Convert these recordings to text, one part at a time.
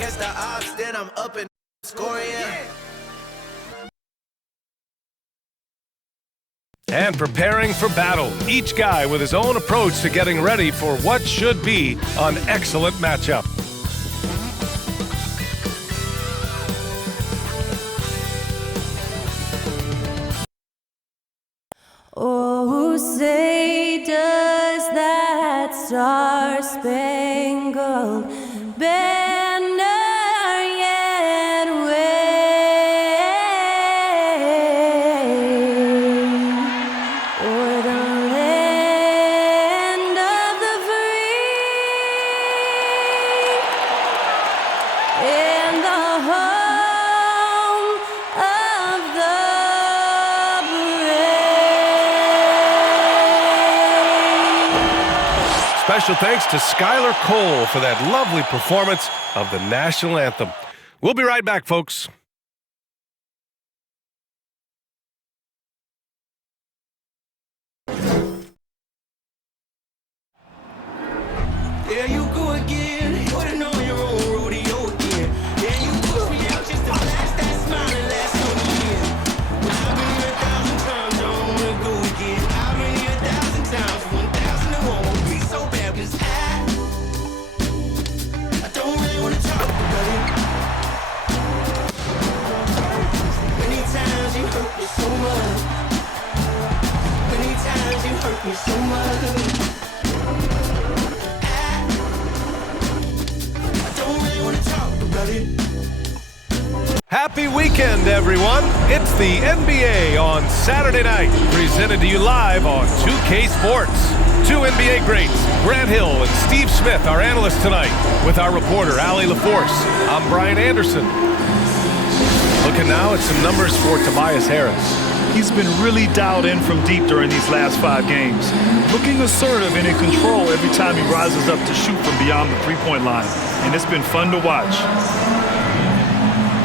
catch the ops, then I'm up and scoring, yeah. And preparing for battle, each guy with his own approach to getting ready for what should be an excellent matchup. Oh, say does that star-spangled banner yet wave o'er the land of the free and the home of the Special thanks to Skylar Cole for that lovely performance of the national anthem. We'll be right back, folks. There you go again, putting on your own rodeo again. Yeah, you push me out just to flash that smile and last on the year. But I've been here 1,000 times, I don't wanna go again. I've been here 1,000 times, 1,000 it won't be so bad, cause I don't really wanna talk about it. Many times you hurt me so much. Many times you hurt me so much. Happy weekend, everyone. It's the NBA on Saturday night, presented to you live on 2K Sports. Two NBA greats, Grant Hill and Steve Smith, our analysts tonight, with our reporter, Allie LaForce. I'm Brian Anderson. Looking now at some numbers for Tobias Harris. He's been really dialed in from deep during these last 5 games, looking assertive and in control every time he rises up to shoot from beyond the three-point line, and it's been fun to watch.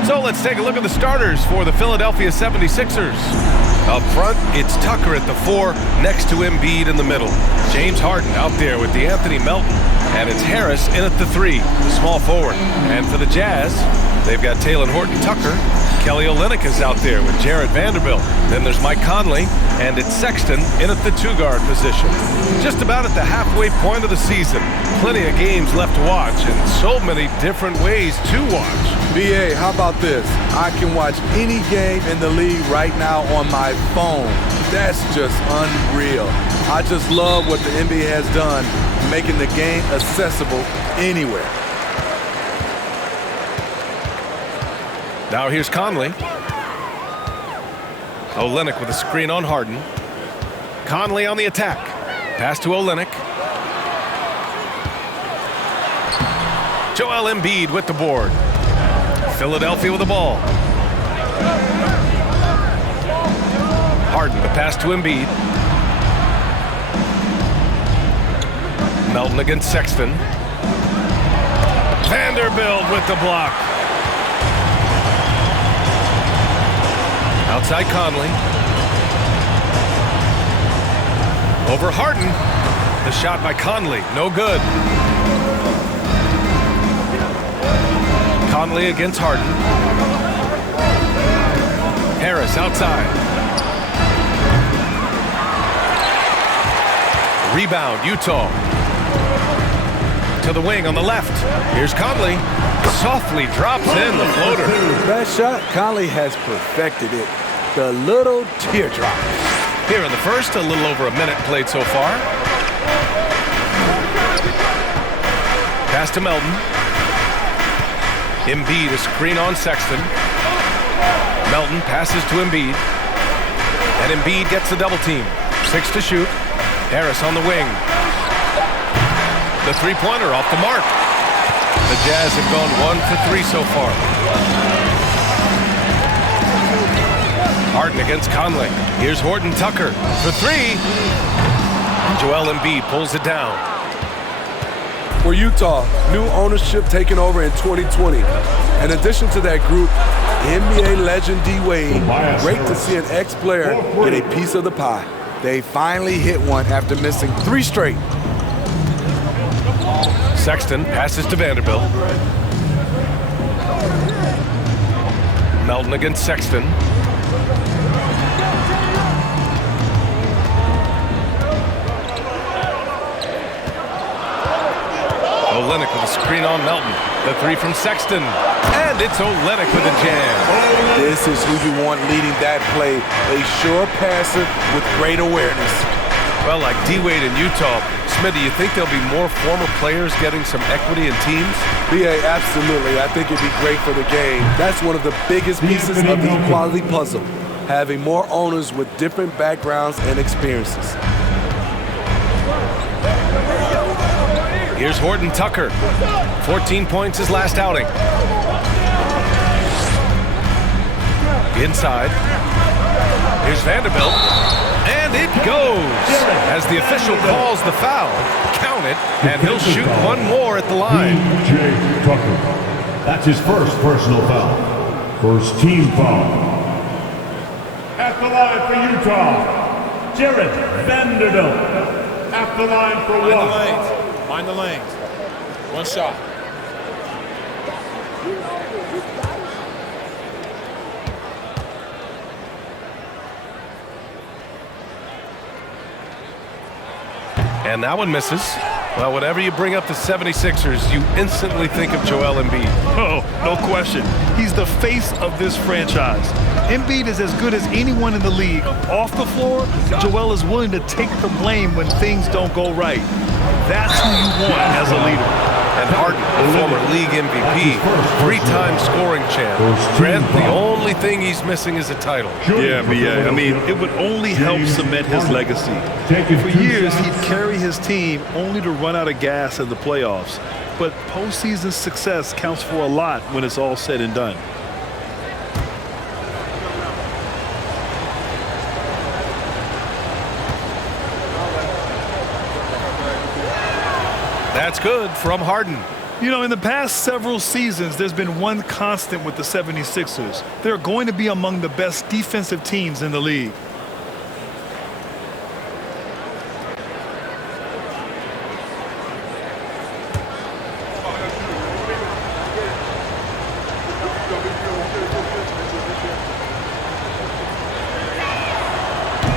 So let's take a look at the starters for the Philadelphia 76ers. Up front, it's Tucker at the 4, next to Embiid in the middle. James Harden out there with DeAnthony Melton, and it's Harris in at the 3, the small forward. And for the Jazz, they've got Talen Horton-Tucker. Kelly Olynyk is out there with Jarrett Vanderbilt. Then there's Mike Conley, and it's Sexton in at the 2-guard position. Just about at the halfway point of the season. Plenty of games left to watch, and so many different ways to watch. BA, how about this? I can watch any game in the league right now on my phone. That's just unreal. I just love what the NBA has done, making the game accessible anywhere. Now here's Conley. Olynyk with a screen on Harden. Conley on the attack. Pass to Olynyk. Joel Embiid with the board. Philadelphia with the ball. Harden, the pass to Embiid. Melton against Sexton. Vanderbilt with the block. Outside Conley. Over Harden. The shot by Conley, no good. Conley against Harden. Harris outside. Rebound, Utah. To the wing on the left. Here's Conley. Softly drops in the floater. That shot, Conley has perfected it. The little teardrop. Here in the first, a little over a minute played so far. Pass to Melton. Embiid, a screen on Sexton. Melton passes to Embiid. And Embiid gets the double team. 6 to shoot. Harris on the wing. The three-pointer off the mark. The Jazz have gone 1 for 3 so far. Harden against Conley. Here's Horton-Tucker for 3. Joel Embiid pulls it down. For Utah, new ownership taking over in 2020. In addition to that group, NBA legend D-Wade. Great to see an ex-player get a piece of the pie. They finally hit one after missing 3 straight. Sexton passes to Vanderbilt. Melton against Sexton. Olenek with a screen on Melton. The three from Sexton. And it's Olenek with a jam. This is who you want leading that play. A sure passer with great awareness. Well, like D-Wade in Utah, Smitty, you think there'll be more former players getting some equity in teams? BA, absolutely. I think it'd be great for the game. That's one of the biggest pieces of the equality puzzle, having more owners with different backgrounds and experiences. Here's Horton Tucker. 14 points his last outing. Inside. Here's Vanderbilt. And it goes. As the official calls the foul, count it, and he'll shoot one more at the line. J. Tucker. That's his first personal foul. First team foul. At the line for Utah, Jared Vanderbilt. At the line for one. Mind the lanes. One shot. And that one misses. Well, whenever you bring up the 76ers, you instantly think of Joel Embiid. Oh, no question. He's the face of this franchise. Embiid is as good as anyone in the league. Off the floor, Joel is willing to take the blame when things don't go right. That's who you want as a leader. And Harden, the former league MVP, three-time scoring champ. Grant, the only thing he's missing is a title. Yeah, BA. I mean, it would only help cement his legacy. For years, he'd carry his team only to run out of gas in the playoffs. But postseason success counts for a lot when it's all said and done. That's good from Harden. You know, in the past several seasons, there's been one constant with the 76ers. They're going to be among the best defensive teams in the league.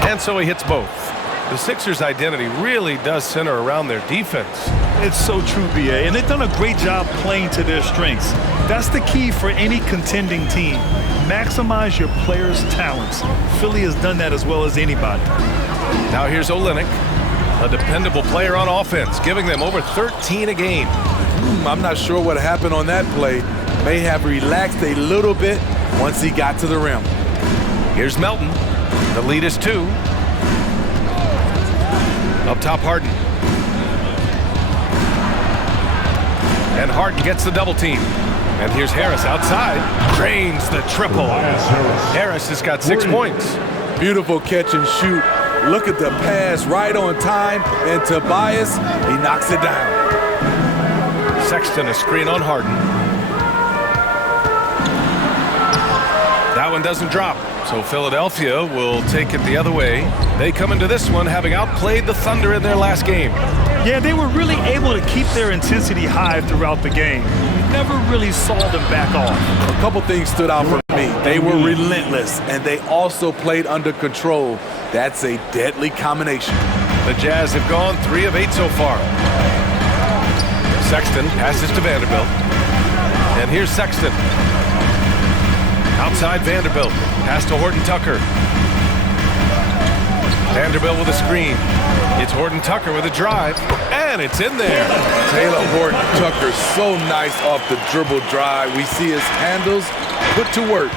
And so he hits both. The Sixers' identity really does center around their defense. It's so true, BA, and they've done a great job playing to their strengths. That's the key for any contending team. Maximize your players' talents. Philly has done that as well as anybody. Now here's Olenek, a dependable player on offense, giving them over 13 a game. I'm not sure what happened on that play. May have relaxed a little bit once he got to the rim. Here's Melton. The lead is 2. Up top, Harden. And Harden gets the double team. And here's Harris outside. Drains the triple. Harris has got 6 points. Beautiful catch and shoot. Look at the pass right on time. And Tobias, he knocks it down. Sexton a screen on Harden. That one doesn't drop. So Philadelphia will take it the other way. They come into this one having outplayed the Thunder in their last game. Yeah, they were really able to keep their intensity high throughout the game. We never really saw them back off. A couple things stood out for me. They were relentless, and they also played under control. That's a deadly combination. The Jazz have gone 3 of 8 so far. Sexton passes to Vanderbilt. And here's Sexton. Outside Vanderbilt. Pass to Horton Tucker. Vanderbilt with a screen. It's Horton Tucker with a drive. And it's in there. Taylor Horton Tucker, so nice off the dribble drive. We see his handles put to work.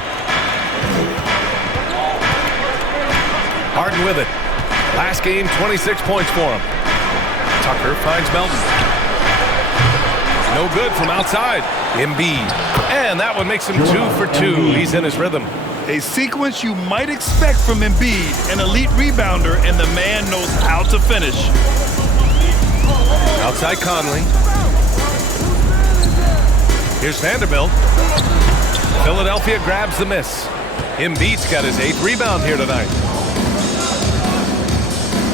Harden with it. Last game, 26 points for him. Tucker finds Melton. No good from outside. Embiid. And that one makes him 2 for 2. He's in his rhythm. A sequence you might expect from Embiid, an elite rebounder, and the man knows how to finish. Outside Conley. Here's Vanderbilt. Philadelphia grabs the miss. Embiid's got his 8th rebound here tonight.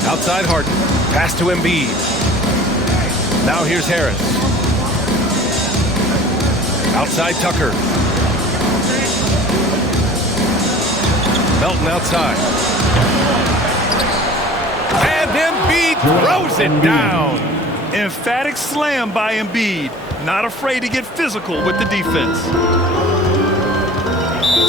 Outside Harden. Pass to Embiid. Now here's Harris. Outside Tucker. Melton outside. And Embiid throws it down. Emphatic slam by Embiid. Not afraid to get physical with the defense.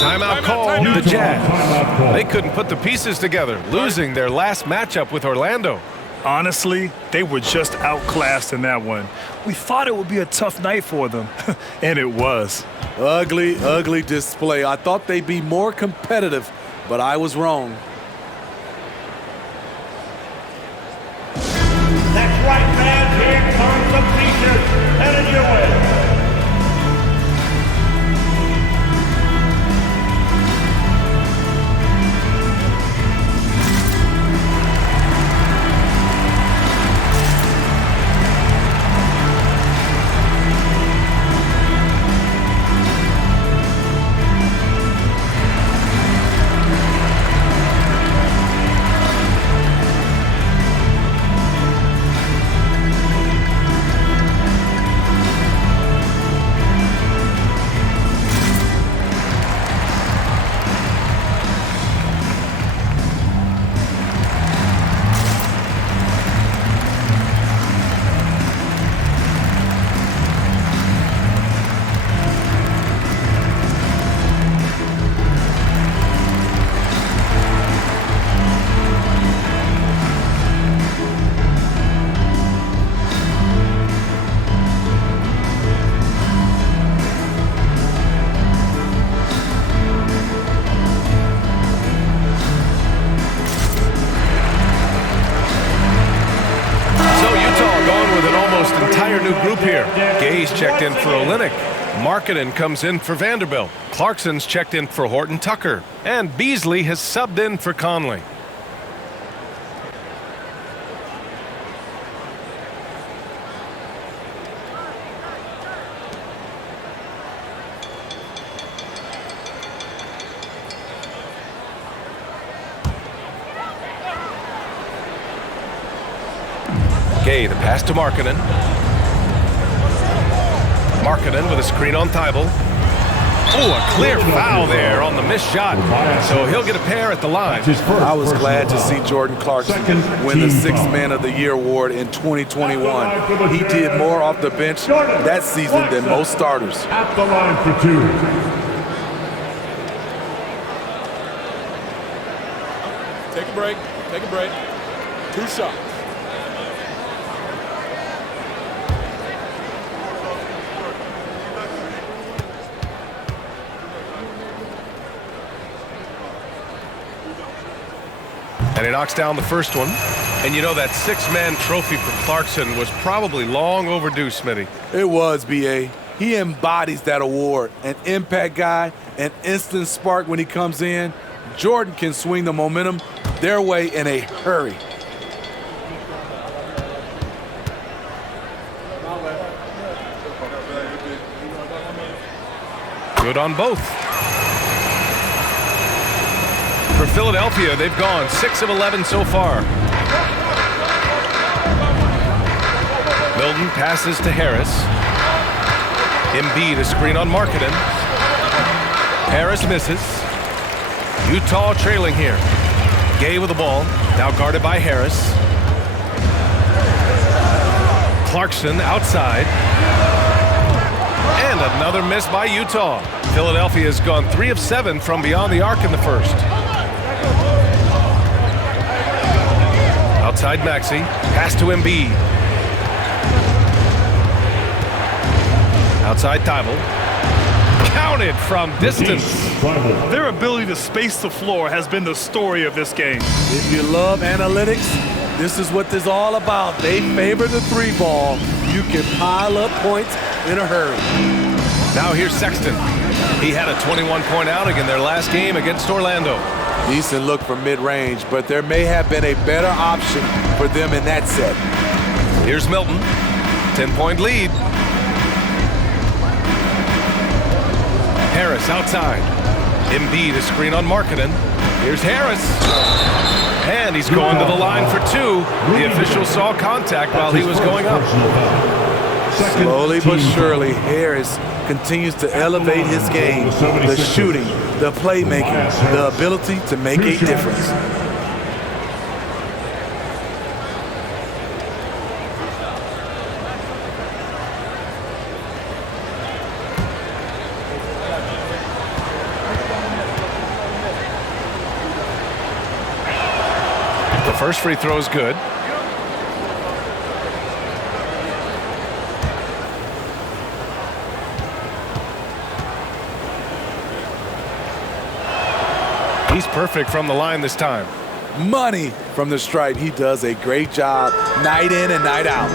Timeout call, the Jazz. They couldn't put the pieces together, losing their last matchup with Orlando. Honestly, they were just outclassed in that one. We thought it would be a tough night for them, and it was. Ugly, ugly display. I thought they'd be more competitive, but I was wrong. That's right, fans. Here comes the feature headed your way. Checked in for Olynyk. Markkanen comes in for Vanderbilt. Clarkson's checked in for Horton Tucker. And Beasley has subbed in for Conley. Okay, the pass to Markkanen. Markkanen with a screen on Thibault. Oh, a clear foul there on the missed shot. So he'll get a pair at the line. I was glad to see Jordan Clarkson win the Sixth Man of the Year award in 2021. He did more off the bench that season than most starters. At the line for two. Take a break. Take a break. 2 shots. And he knocks down the first one. And you know that six-man trophy for Clarkson was probably long overdue, Smitty. It was, B.A. He embodies that award. An impact guy, an instant spark when he comes in. Jordan can swing the momentum their way in a hurry. Good on both. For Philadelphia, they've gone 6 of 11 so far. Milton passes to Harris. Embiid a screen on Markkanen. Harris misses. Utah trailing here. Gay with the ball, now guarded by Harris. Clarkson outside. And another miss by Utah. Philadelphia has gone 3 of 7 from beyond the arc in the first. Outside Maxey, pass to Embiid. Outside Thibault. Counted from distance. Their ability to space the floor has been the story of this game. If you love analytics, this is what this is all about. They favor the 3-ball. You can pile up points in a hurry. Now here's Sexton. He had a 21-point outing in their last game against Orlando. Decent look from mid-range, but there may have been a better option for them in that set. Here's Milton. 10-point lead. Harris outside. Embiid a screen on Markkanen. Here's Harris. And he's going to the line for 2. The official saw contact while he was going up. Slowly but surely, Harris continues to elevate his game, the shooting, the playmaking, the ability to make a difference. The first free throw is good. He's perfect from the line this time. Money from the stripe. He does a great job night in and night out.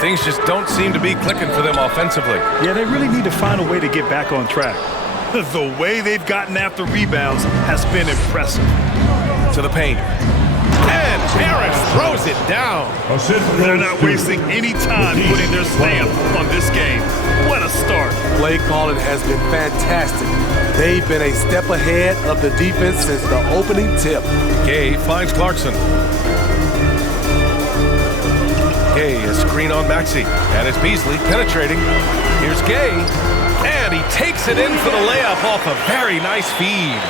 Things just don't seem to be clicking for them offensively. Yeah, they really need to find a way to get back on track. The way they've gotten after rebounds has been impressive. To the paint. And Harris throws it down. They're not wasting any time putting their stamp on this game. What a start. Play calling has been fantastic. They've been a step ahead of the defense since the opening tip. Gay finds Clarkson. Gay is screen on Maxey. And it's Beasley penetrating. Here's Gay. And he takes it in for the layup off a very nice feed.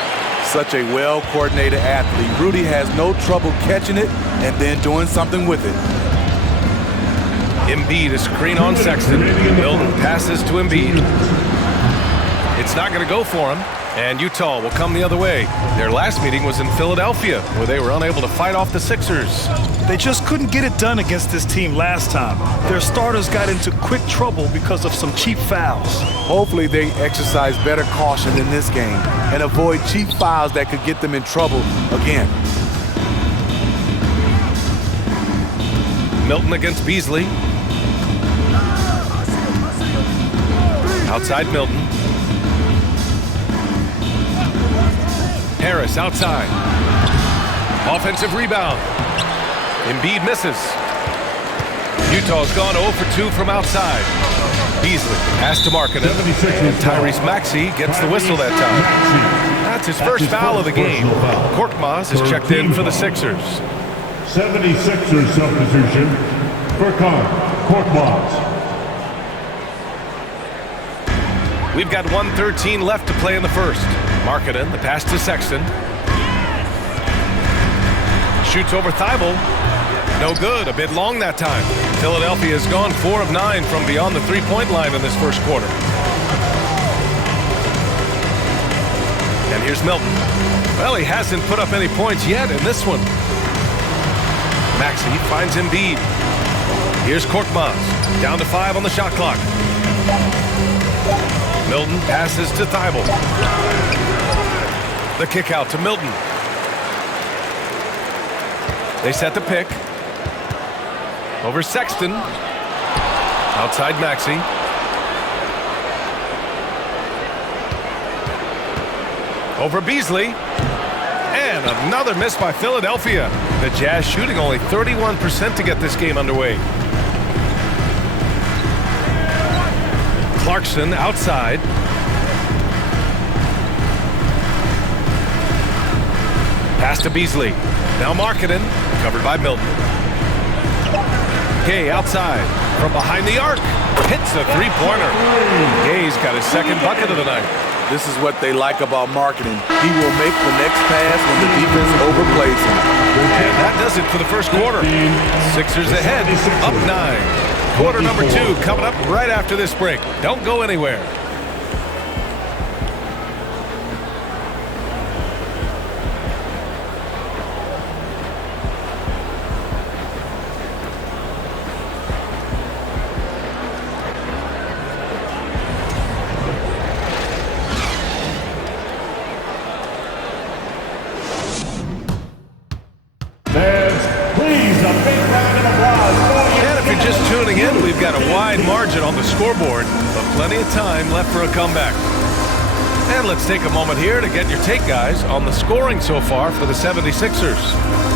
Such a well-coordinated athlete. Rudy has no trouble catching it and then doing something with it. Embiid is screen on Sexton. Milton passes to Embiid. It's not going to go for him, and Utah will come the other way. Their last meeting was in Philadelphia, where they were unable to fight off the Sixers. They just couldn't get it done against this team last time. Their starters got into quick trouble because of some cheap fouls. Hopefully they exercise better caution in this game and avoid cheap fouls that could get them in trouble again. Milton against Beasley. Outside Milton. Harris outside. Offensive rebound. Embiid misses. Utah's gone 0 for 2 from outside. Beasley pass to Markkanen. And Tyrese Maxey gets the whistle that time. That's his first foul of the game. Korkmaz is checked in for the Sixers. 76ers substitution for Korkmaz. We've got 1:13 left to play in the first. Markkanen, the pass to Sexton. Shoots over Thibault. No good, a bit long that time. Philadelphia has gone 4 of 9 from beyond the three-point line in this first quarter. And here's Milton. Well, he hasn't put up any points yet in this one. Maxey finds Embiid. Here's Korkmaz. Down to 5 on the shot clock. Milton passes to Thibault. The kick out to Milton. They set the pick. Over Sexton. Outside Maxey. Over Beasley. And another miss by Philadelphia. The Jazz shooting only 31% to get this game underway. Clarkson outside. Pass to Beasley. Now Markkanen, covered by Milton. Gay outside, from behind the arc, hits a three-pointer. Gay's got his second bucket of the night. This is what they like about Markkanen. He will make the next pass when the defense overplays him. And that does it for the first quarter. Sixers ahead, up 9. Quarter number 2 coming up right after this break. Don't go anywhere. We've got a wide margin on the scoreboard, but plenty of time left for a comeback. And let's take a moment here to get your take, guys, on the scoring so far for the 76ers.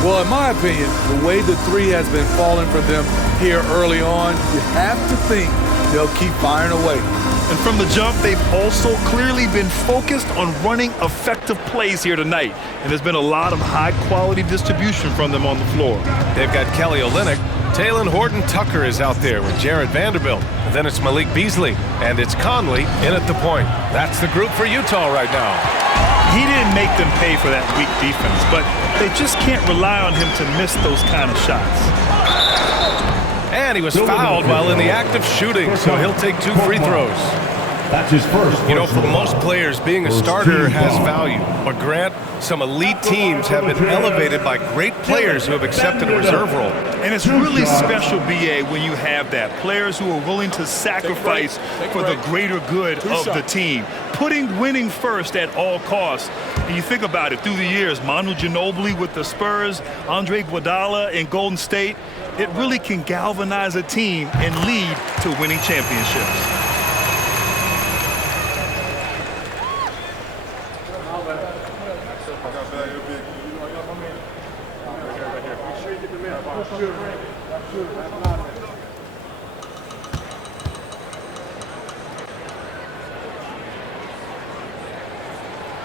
Well, in my opinion, the way the three has been falling for them here early on, you have to think they'll keep firing away. And from the jump, they've also clearly been focused on running effective plays here tonight. And there's been a lot of high-quality distribution from them on the floor. They've got Kelly Olynyk Taylon Horton-Tucker is out there with Jared Vanderbilt. And then it's Malik Beasley, and it's Conley in at the point. That's the group for Utah right now. He didn't make them pay for that weak defense, but they just can't rely on him to miss those kind of shots. And he was fouled while in the act of shooting, so he'll take 2 free throws. That's his first. You know, for most players, being a starter has value. But Grant, some elite teams have been elevated by great players who have accepted a reserve role. And it's really special, B.A., when you have that. Players who are willing to sacrifice for the greater good of the team. Putting winning first at all costs. And you think about it, through the years, Manu Ginobili with the Spurs, Andre Iguodala in Golden State, it really can galvanize a team and lead to winning championships.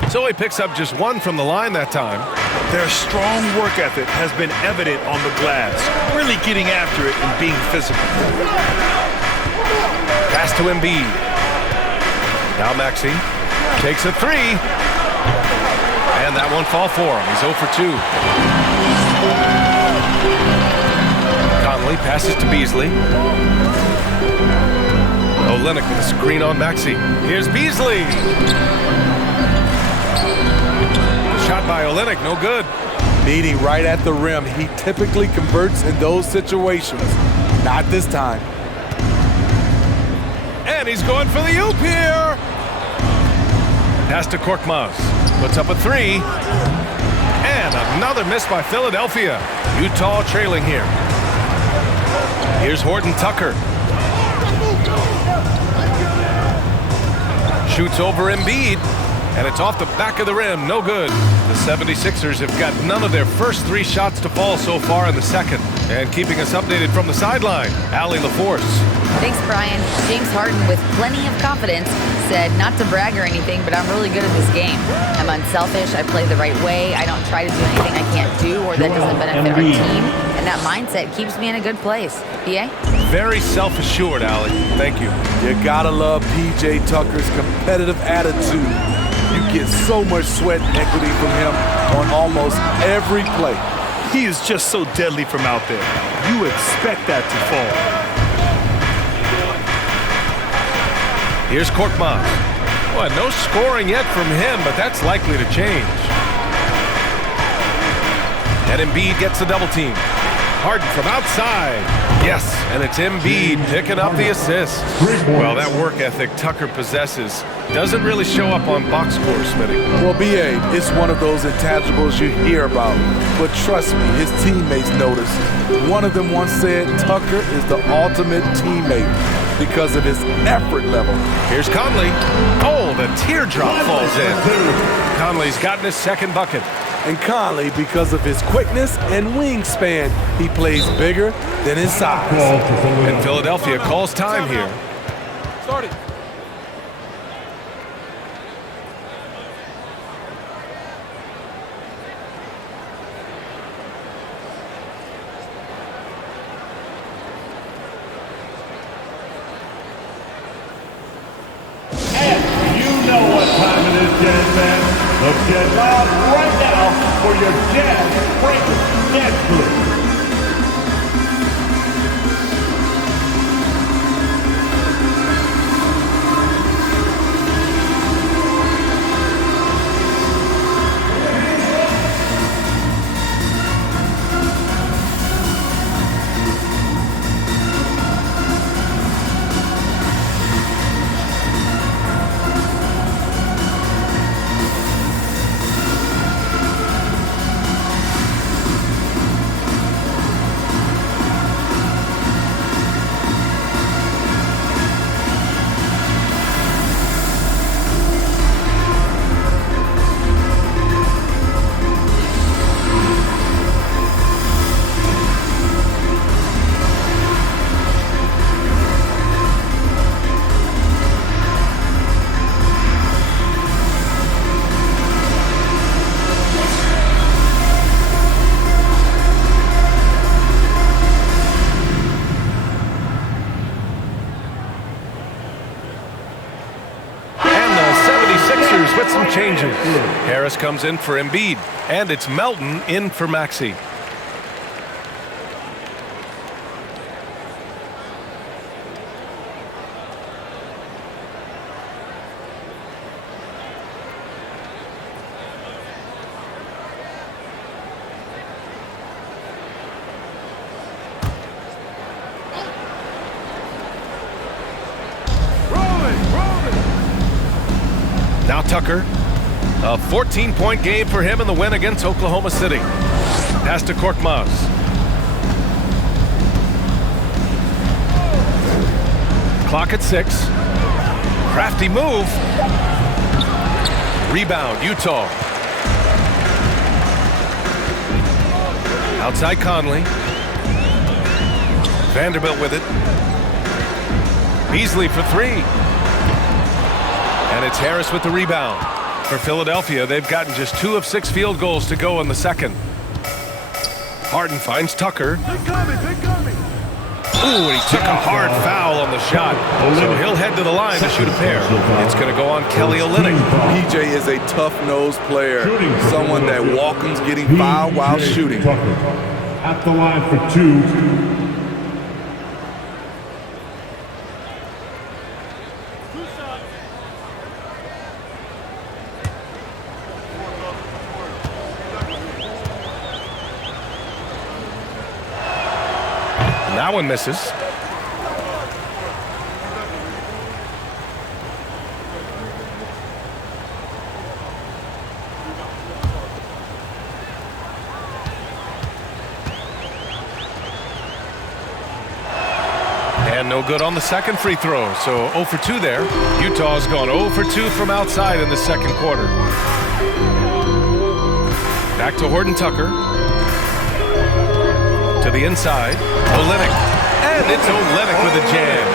So he picks up just 1 from the line that time. Their strong work ethic has been evident on the glass, really getting after it and being physical. Pass to Embiid. Now Maxey takes a 3. And that won't fall for him. He's 0 for 2. Conley passes to Beasley. Olynyk with a screen on Maxey. Here's Beasley. Shot by Olynyk, no good. Meeting right at the rim. He typically converts in those situations. Not this time. And he's going for the oop here. Pass to Korkmaz. Puts up a 3. And another miss by Philadelphia. Utah trailing here. Here's Horton-Tucker. Shoots over Embiid. And it's off the back of the rim, no good. The 76ers have got none of their first 3 shots to fall so far in the second. And keeping us updated from the sideline, Allie LaForce. Thanks, Brian. James Harden, with plenty of confidence, said not to brag or anything, but I'm really good at this game. I'm unselfish, I play the right way, I don't try to do anything I can't do or that doesn't benefit our team. And that mindset keeps me in a good place. B.A.? Very self-assured, Allie. Thank you. You gotta love P.J. Tucker's competitive attitude. You get so much sweat equity from him on almost every play. He is just so deadly from out there. You expect that to fall. Here's Korkmaz. Well, no scoring yet from him, but that's likely to change. And Embiid gets the double team. Harden from outside. Yes, and it's Embiid picking up the assist. Well, that work ethic Tucker possesses doesn't really show up on box score, Smitty. Well, B.A., it's one of those intangibles you hear about. But trust me, his teammates notice. One of them once said Tucker is the ultimate teammate because of his effort level. Here's Conley. Oh, the teardrop falls in. Conley's gotten his second bucket. And Conley, because of his quickness and wingspan, he plays bigger than his size. And Philadelphia calls time here. Start it. And you know what time it is, Jazz fans. Let's get loud right now for your Jazz Breakers Dance Group. with some changes. Harris comes in for Embiid, and it's Melton in for Maxey. Now Tucker, a 14-point game for him in the win against Oklahoma City. Pass to Korkmaz. Clock at 6. Crafty move. Rebound, Utah. Outside Conley. Vanderbilt with it. Beasley for 3. And it's Harris with the rebound. For Philadelphia, they've gotten just 2 of 6 field goals to go in the second. Harden finds Tucker. Ooh, and he took a hard foul on the shot. So he'll head to the line to shoot a pair. It's going to go on Kelly Olynyk. PJ is a tough-nosed player, someone that welcomes getting fouled while shooting. At the line for 2. That one misses. And no good on the second free throw. So 0 for 2 there. Utah's gone 0 for 2 from outside in the second quarter. Back to Horton Tucker. To the inside, Olynyk, and it's Olynyk with a jam.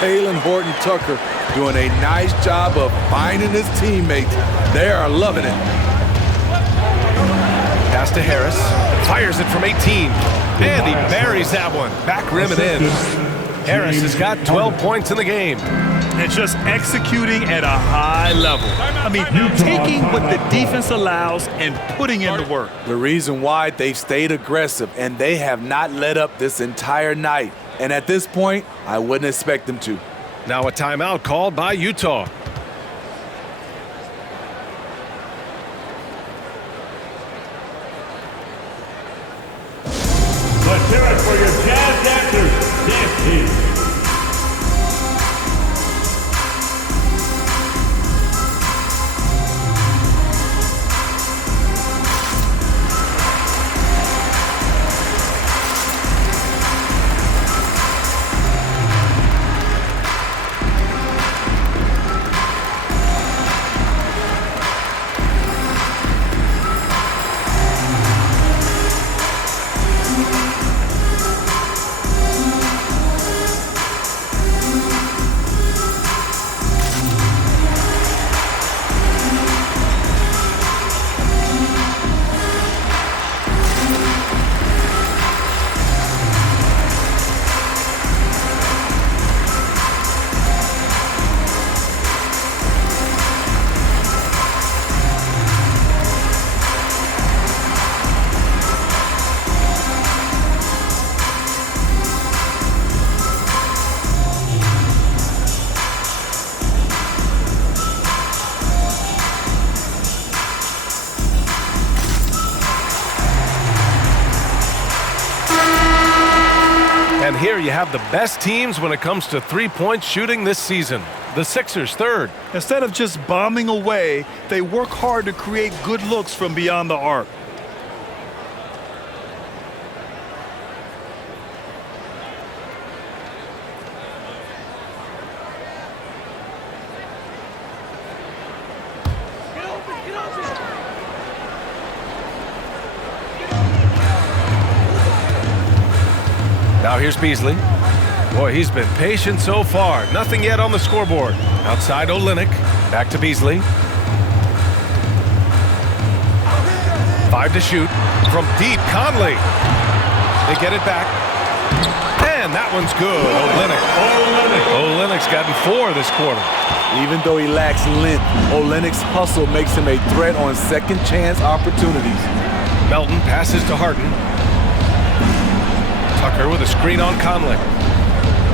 Taylor Horton Tucker doing a nice job of finding his teammates. They are loving it. Pass to Harris, fires it from 18, and he buries that one. Back rim and in. Harris has got 12 points in the game. And just executing at a high level. I mean, taking what the defense allows and putting in the work. The reason why they've stayed aggressive and they have not let up this entire night. And at this point, I wouldn't expect them to. Now a timeout called by Utah. Let's hear it for your Jazz dancers. Dance team. And here you have the best teams when it comes to three-point shooting this season. The Sixers third. Instead of just bombing away, they work hard to create good looks from beyond the arc. Now here's Beasley. Boy, he's been patient so far. Nothing yet on the scoreboard. Outside Olynyk. Back to Beasley. 5 to shoot. From deep, Conley. They get it back. And that one's good. Olynyk's gotten 4 this quarter. Even though he lacks length, Olynyk's hustle makes him a threat on second chance opportunities. Melton passes to Harden. Tucker with a screen on Conley.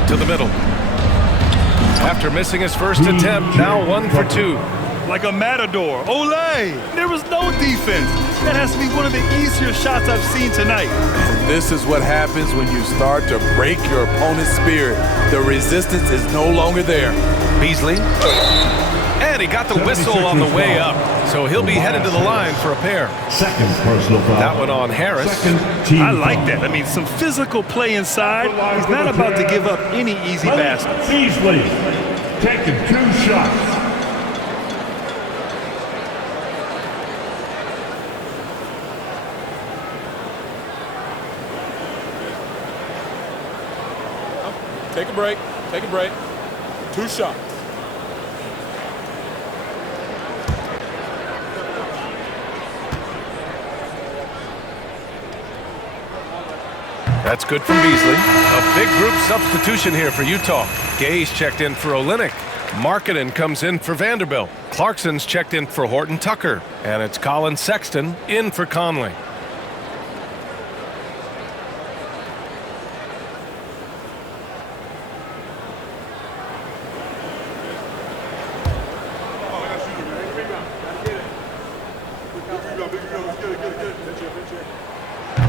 To the middle. After missing his first attempt, now 1 for 2. Like a matador. Olay! There was no defense. That has to be one of the easier shots I've seen tonight. And this is what happens when you start to break your opponent's spirit. The resistance is no longer there. Beasley. And he got the whistle on the way up. So he'll be headed to the line for a pair. Second personal foul. That one on Harris. Second team I like foul. that. I mean, some physical play inside. He's not about to give up any easy baskets. Beasley taking 2 shots. Take a break. Take a break. 2 shots. That's good from Beasley. A big group substitution here for Utah. Gay's checked in for Olynyk. Markkanen comes in for Vanderbilt. Clarkson's checked in for Horton Tucker. And it's Colin Sexton in for Conley.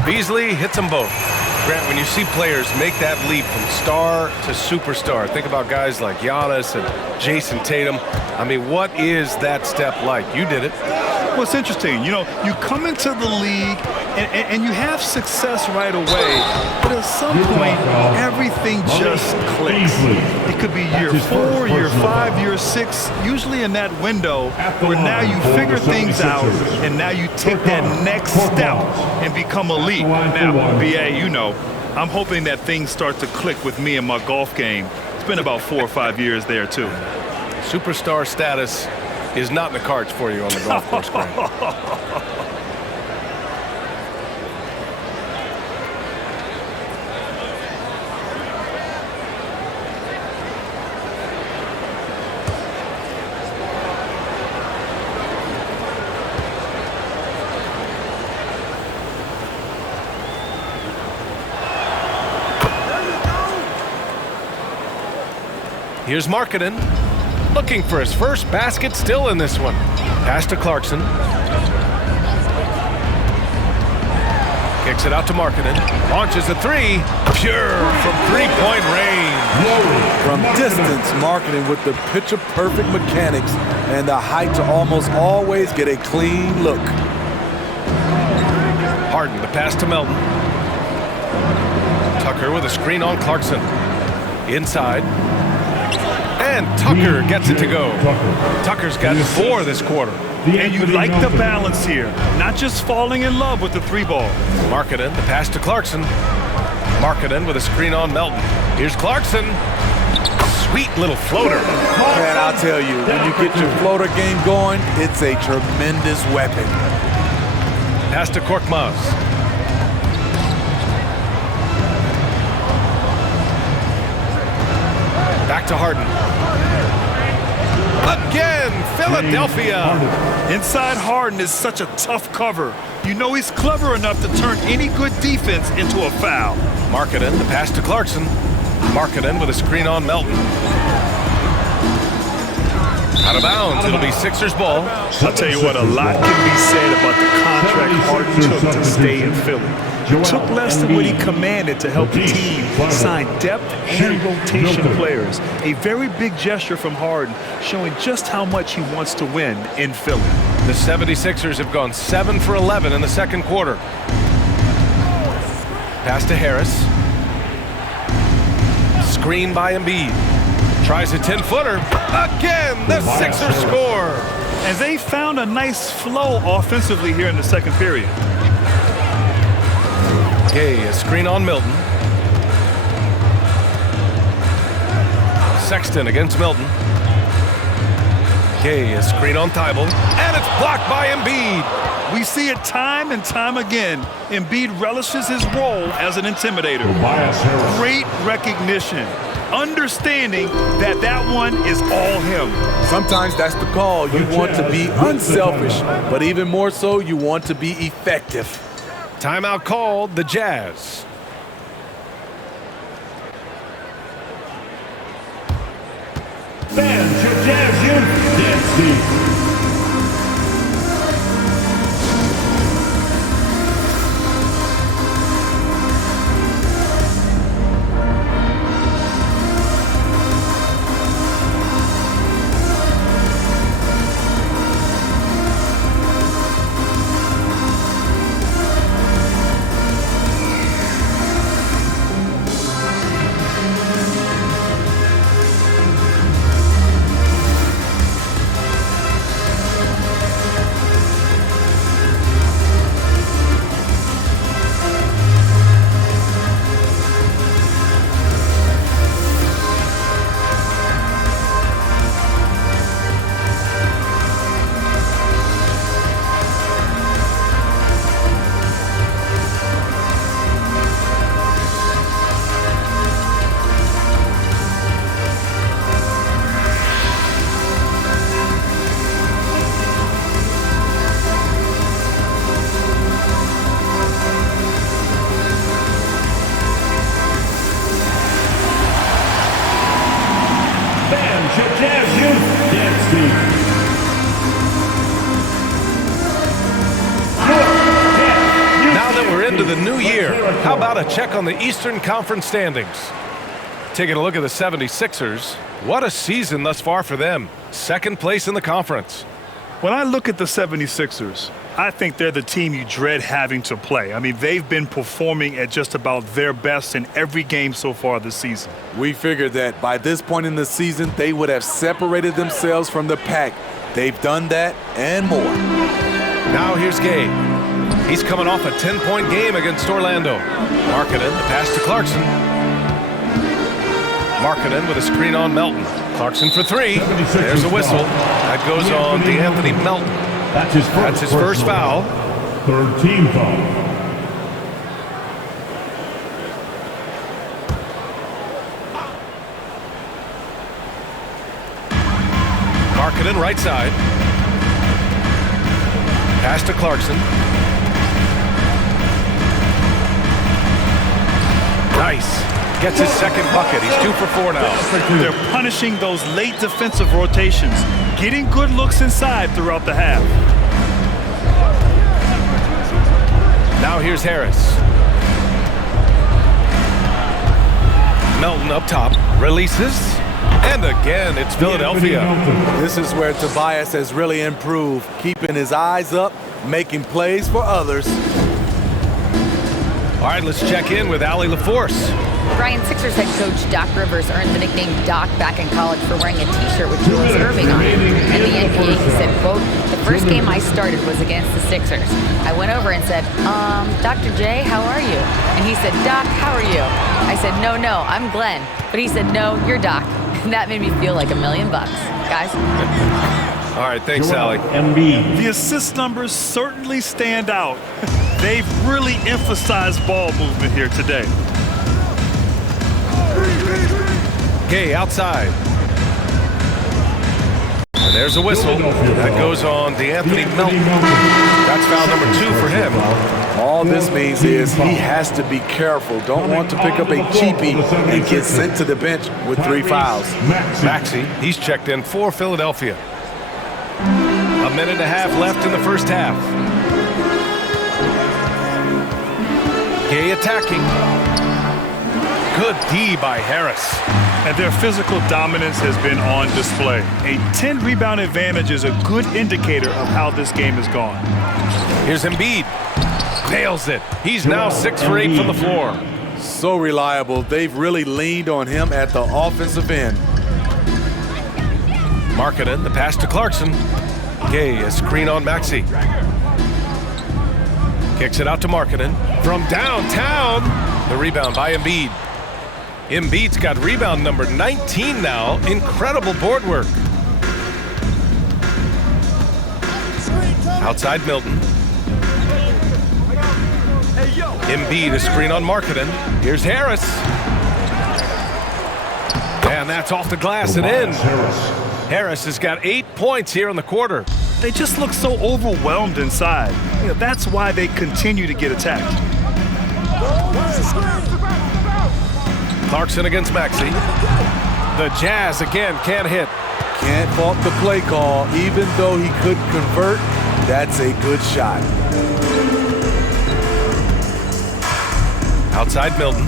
Beasley hits them both. Grant, when you see players make that leap from star to superstar, think about guys like Giannis and Jason Tatum. I mean, what is that step like? You did it. Well, it's interesting. You know, you come into the league and you have success right away, but at some point, everything just clicks. It could be year 4, year 5, year 6, usually in that window where now you figure things out and now you take that next step and become elite. Now, BA, you know, I'm hoping that things start to click with me in my golf game. It's been about 4 or 5 years there, too. Superstar status is not in the cards for you on the golf course, Grant. Here's Markkanen, looking for his first basket, still in this one. Pass to Clarkson. Kicks it out to Markkanen. Launches a 3. Pure from 3-point range. From distance, Markkanen with the picture-perfect mechanics and the height to almost always get a clean look. Harden, the pass to Melton. Tucker with a screen on Clarkson. Inside. And Tucker gets it to go. Tucker's got 4 this quarter. And you like the balance here, not just falling in love with the 3-ball. Markkanen, the pass to Clarkson. Markkanen with a screen on Melton. Here's Clarkson. Sweet little floater. Man, I'll tell you, when you get your floater game going, it's a tremendous weapon. Pass to Korkmaz. Back to Harden. Again, Philadelphia. Inside Harden is such a tough cover. You know he's clever enough to turn any good defense into a foul. Markkanen, the pass to Clarkson. Markkanen with a screen on Melton. Out of bounds, it'll be Sixers ball. I'll tell you what, a lot can be said about the contract Harden took to stay in Philly. He took less than what he commanded to help the team sign depth and rotation players. A very big gesture from Harden, showing just how much he wants to win in Philly. The 76ers have gone 7 for 11 in the second quarter. Pass to Harris. Screen by Embiid. Tries a 10-footer. Again, the Sixers score. And they found a nice flow offensively here in the second period. Gay, a screen on Milton. Sexton against Milton. Okay, a screen on Thibault, and it's blocked by Embiid. We see it time and time again. Embiid relishes his role as an intimidator. Tobias Harris. Great recognition. Understanding that that one is all him. Sometimes that's the call. You want to be unselfish, but even more so, you want to be effective. Timeout called, the Jazz. Fans, your Jazz youth dance team. Into the new year, how about a check on the Eastern Conference standings? Taking a look at the 76ers, what a season thus far for them. Second place in the conference. When I look at the 76ers, I think they're the team you dread having to play. I mean, they've been performing at just about their best in every game so far this season. We figured that by this point in the season, they would have separated themselves from the pack. They've done that and more. Now here's Gabe. He's coming off a 10-point game against Orlando. Markkanen, the pass to Clarkson. Markkanen with a screen on Melton. Clarkson for three. There's a whistle. That goes on DeAnthony Melton. That's his first foul. Third team foul. Markkanen right side. Pass to Clarkson. Nice. Gets his second bucket. He's 2 for 4 now. They're punishing those late defensive rotations, getting good looks inside throughout the half. Now here's Harris. Melton up top. Releases. And again, it's Philadelphia. This is where Tobias has really improved, keeping his eyes up, making plays for others. All right, let's check in with Allie LaForce. Brian, Sixers head coach Doc Rivers earned the nickname Doc back in college for wearing a T-shirt with Julius Erving on it. In the NBA, he said, quote, "The first game I started was against the Sixers. I went over and said, Dr. J, how are you?" And he said, "Doc, how are you?" I said, no, I'm Glenn." But he said, "No, you're Doc." And that made me feel like $1 million, guys. All right, thanks, Allie. The assist numbers certainly stand out. They've really emphasized ball movement here today. Okay, outside. And there's a whistle. That goes on DeAnthony Melton. That's foul number 2 for him. All this means is he has to be careful. Don't want to pick up a cheapie and get sent to the bench with 3 fouls. Maxey, he's checked in for Philadelphia. A minute and a half left in the first half. Gay attacking. Good D by Harris. And their physical dominance has been on display. A 10-rebound advantage is a good indicator of how this game has gone. Here's Embiid. Nails it. He's now 6 for 8 from the floor. So reliable. They've really leaned on him at the offensive end. Markkanen, the pass to Clarkson. Gay, a screen on Maxey. Kicks it out to Markkanen. From downtown, the rebound by Embiid. Embiid's got rebound number 19 now. Incredible board work. Outside Milton. Embiid, a screen on Markkanen. Here's Harris. And that's off the glass and in. Harris has got 8 points here in the quarter. They just look so overwhelmed inside. That's why they continue to get attacked. Clarkson against Maxey. The Jazz again can't hit. Can't fault the play call. Even though he couldn't convert, that's a good shot. Outside Milton.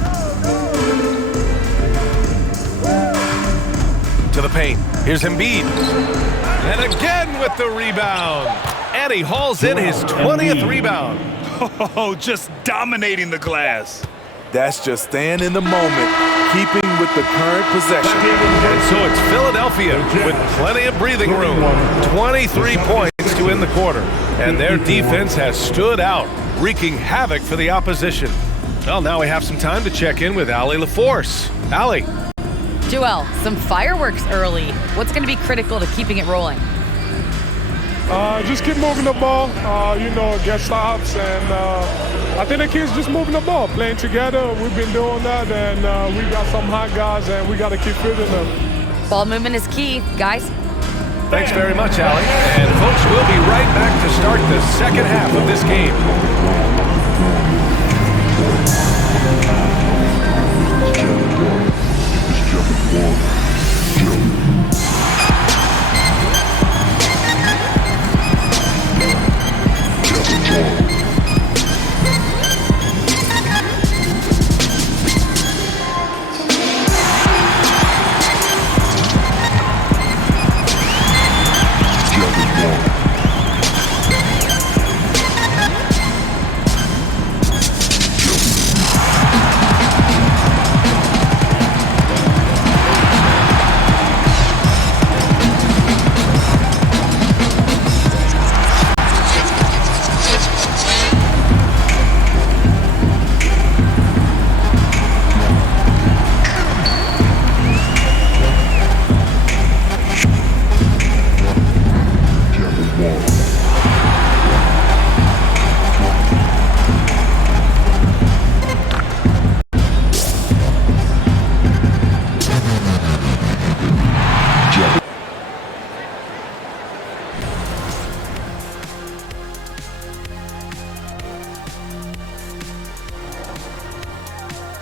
To the paint. Here's Embiid. And again with the rebound. And he hauls in his 20th rebound. Oh, just dominating the glass. That's just staying in the moment, keeping with the current possession. And so it's Philadelphia with plenty of breathing room. 23 points to end the quarter. And their defense has stood out, wreaking havoc for the opposition. Well, now we have some time to check in with Allie LaForce. Allie. Joel, some fireworks early. What's going to be critical to keeping it rolling? Just keep moving the ball, get stops, and I think the kids just moving the ball, playing together. We've been doing that, and we got some hot guys, and we got to keep fitting them. Ball movement is key, guys. Thanks very much, Allie. And folks, we'll be right back to start the second half of this game.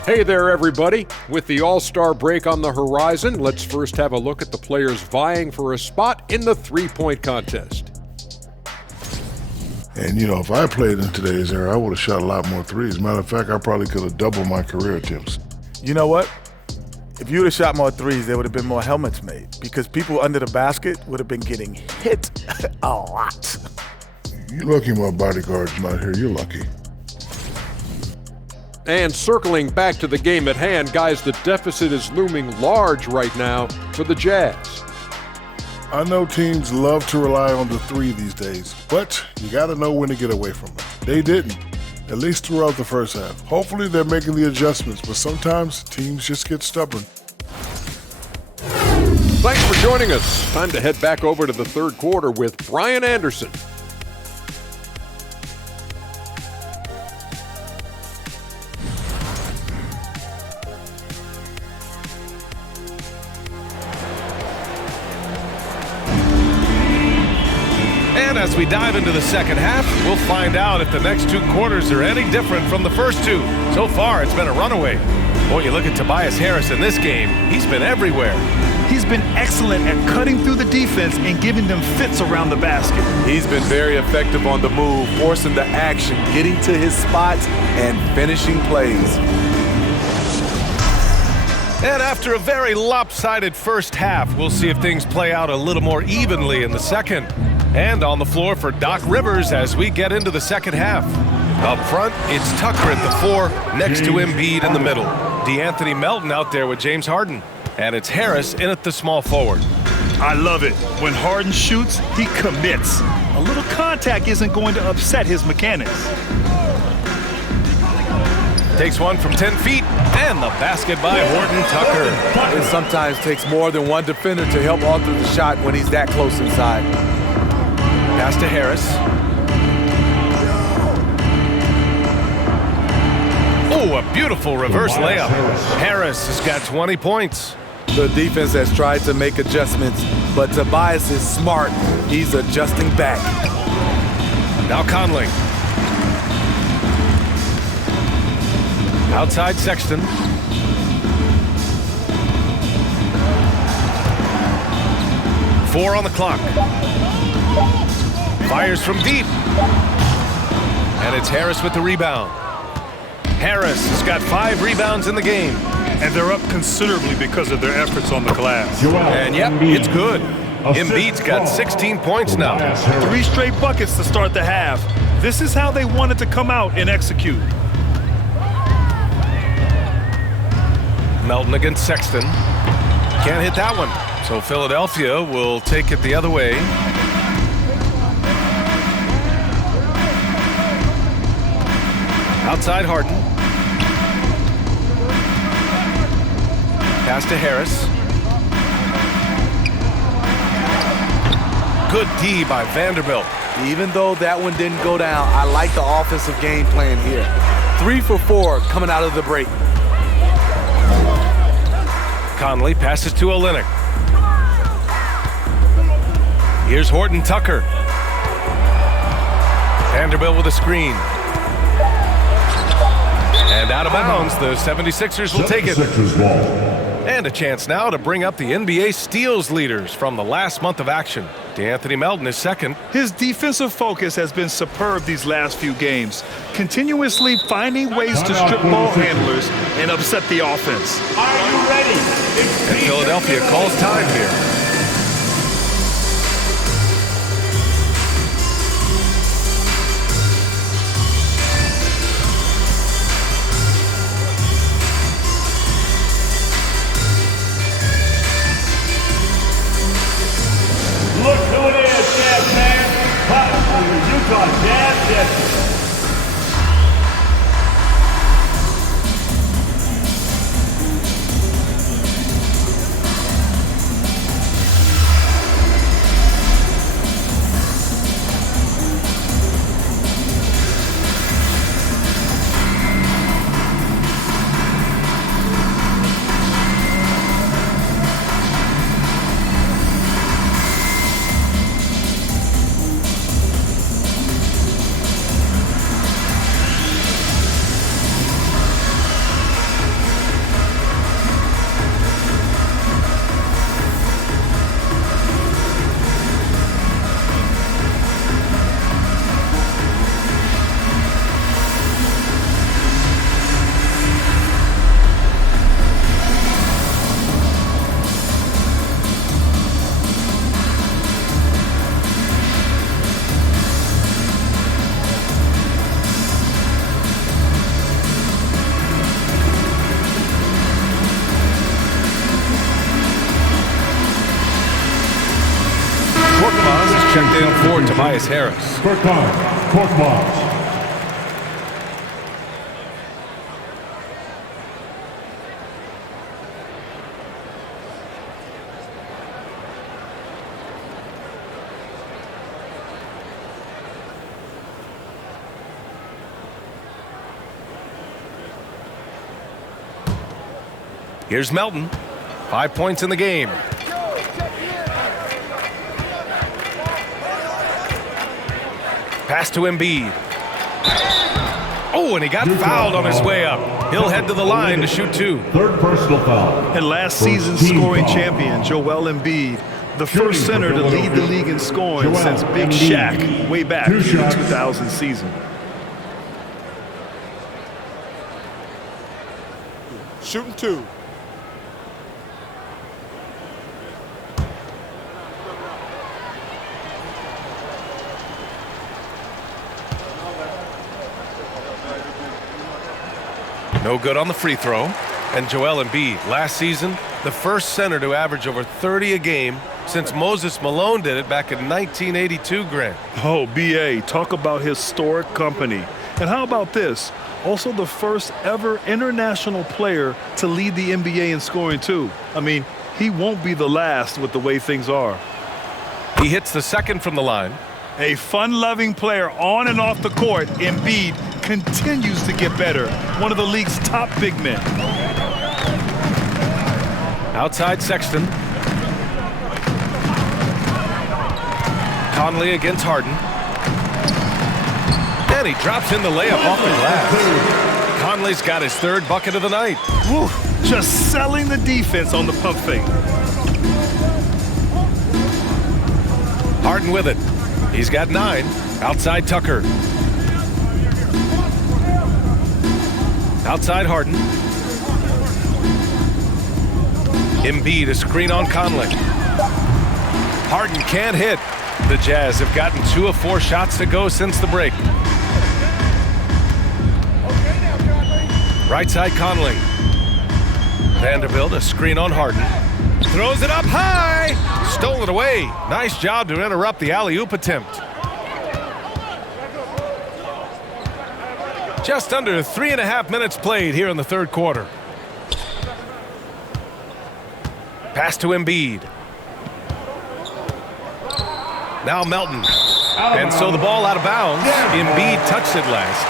Hey there, everybody. With the All-Star break on the horizon, let's first have a look at the players vying for a spot in the three-point contest. And, if I played in today's era, I would have shot a lot more threes. Matter of fact, I probably could have doubled my career attempts. You know what? If you would have shot more threes, there would have been more helmets made because people under the basket would have been getting hit a lot. You're lucky my bodyguard's not here. You're lucky. And circling back to the game at hand, guys, the deficit is looming large right now for the Jazz. I know teams love to rely on the three these days, but you got to know when to get away from it. They didn't, at least throughout the first half. Hopefully they're making the adjustments, but sometimes teams just get stubborn. Thanks for joining us. Time to head back over to the third quarter with Brian Anderson. And as we dive into the second half, we'll find out if the next two quarters are any different from the first two. So far, it's been a runaway. Boy, you look at Tobias Harris in this game, he's been everywhere. He's been excellent at cutting through the defense and giving them fits around the basket. He's been very effective on the move, forcing the action, getting to his spots, and finishing plays. And after a very lopsided first half, we'll see if things play out a little more evenly in the second. And on the floor for Doc Rivers as we get into the second half. Up front, it's Tucker at the 4, next to Embiid in the middle. DeAnthony Melton out there with James Harden. And it's Harris in at the small forward. I love it. When Harden shoots, he commits. A little contact isn't going to upset his mechanics. Takes one from 10 feet, and the basket by Horton Tucker. It sometimes takes more than one defender to help alter the shot when he's that close inside. Pass to Harris. Oh, a beautiful reverse layup. Harris has got 20 points. The defense has tried to make adjustments, but Tobias is smart. He's adjusting back. Now Conley. Outside Sexton. Four on the clock. Fires from deep. And it's Harris with the rebound. Harris has got 5 rebounds in the game. And they're up considerably because of their efforts on the glass. And yep, it's good. Embiid's got 16 points now. 3 straight buckets to start the half. This is how they wanted to come out and execute. Melton against Sexton. Can't hit that one. So Philadelphia will take it the other way. Outside Harden. Pass to Harris. Good D by Vanderbilt. Even though that one didn't go down, I like the offensive game plan here. 3 for 4 coming out of the break. Conley passes to Olynyk. Here's Horton Tucker. Vanderbilt with a screen. And out of bounds, the 76ers will take it. And a chance now to bring up the NBA steals leaders from the last month of action. DeAnthony Melton is second. His defensive focus has been superb these last few games, continuously finding ways to strip ball handlers and upset the offense. Are you ready? And Philadelphia calls time here. Look who it is, Jazz fans. Hot for your Utah Jazz Jets. Checked in for Tobias Harris. Court box. Here's Melton. 5 points in the game. Pass to Embiid. Oh, and he got fouled on his way up. He'll head to the line to shoot 2. Third personal foul. And last season's scoring champion, Joel Embiid, the first center to lead the league in scoring since Big Shaq way back in the 2000 season. Shooting 2. No good on the free throw. And Joel Embiid, last season, the first center to average over 30 a game since Moses Malone did it back in 1982, Grant. Oh, B.A., talk about historic company. And how about this? Also the first ever international player to lead the NBA in scoring, too. I mean, he won't be the last with the way things are. He hits the second from the line. A fun-loving player on and off the court, Embiid continues to get better. One of the league's top big men. Outside Sexton. Conley against Harden. And he drops in the layup off the glass. Conley's got his third bucket of the night. Woo, just selling the defense on the pump fake. Harden with it. He's got 9. Outside Tucker. Outside Harden. Embiid, a screen on Conley. Harden can't hit. The Jazz have gotten 2 of 4 shots to go since the break. Right side Conley. Vanderbilt, a screen on Harden. Throws it up high. Stole it away. Nice job to interrupt the alley-oop attempt. Just under 3.5 minutes played here in the third quarter. Pass to Embiid. Now Melton. And so the ball out of bounds. Embiid touched it last.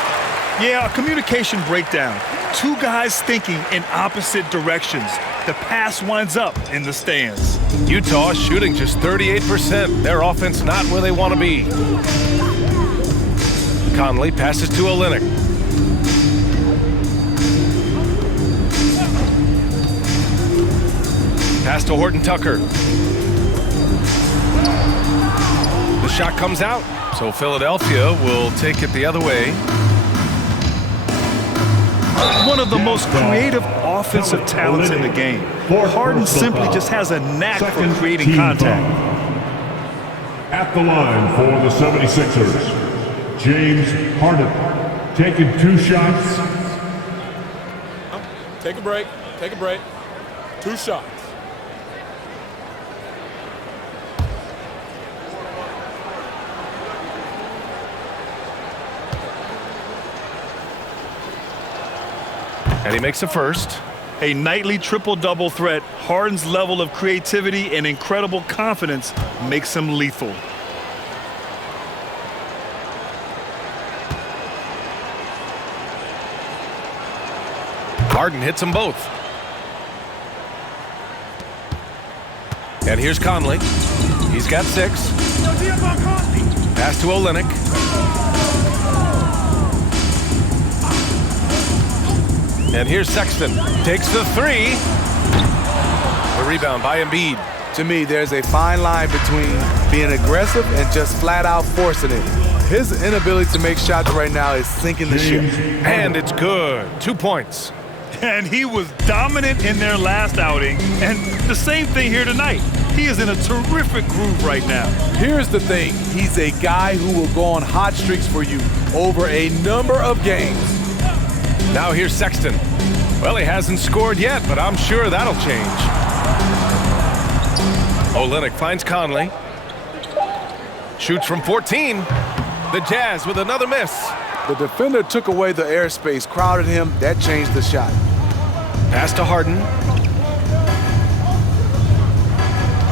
Yeah, a communication breakdown. 2 guys thinking in opposite directions. The pass winds up in the stands. Utah shooting just 38%. Their offense not where they want to be. Conley passes to Olynyk. Pass to Horton Tucker. The shot comes out, so Philadelphia will take it the other way. One of the most creative offensive talents in the game. Harden simply just has a knack for creating contact. At the line for the 76ers, James Harden, taking 2 shots. Take a break. Take a break. 2 shots. And he makes a first. A nightly triple-double threat. Harden's level of creativity and incredible confidence makes him lethal. Harden hits them both. And here's Conley. He's got 6. Pass to Olynyk. And here's Sexton. Takes the 3. The rebound by Embiid. To me, there's a fine line between being aggressive and just flat out forcing it. His inability to make shots right now is sinking the ship. And it's good. 2 points. And he was dominant in their last outing. And the same thing here tonight. He is in a terrific groove right now. Here's the thing. He's a guy who will go on hot streaks for you over a number of games. Now here's Sexton. Well, he hasn't scored yet, but I'm sure that'll change. Olynyk finds Conley. Shoots from 14. The Jazz with another miss. The defender took away the airspace, crowded him. That changed the shot. Pass to Harden.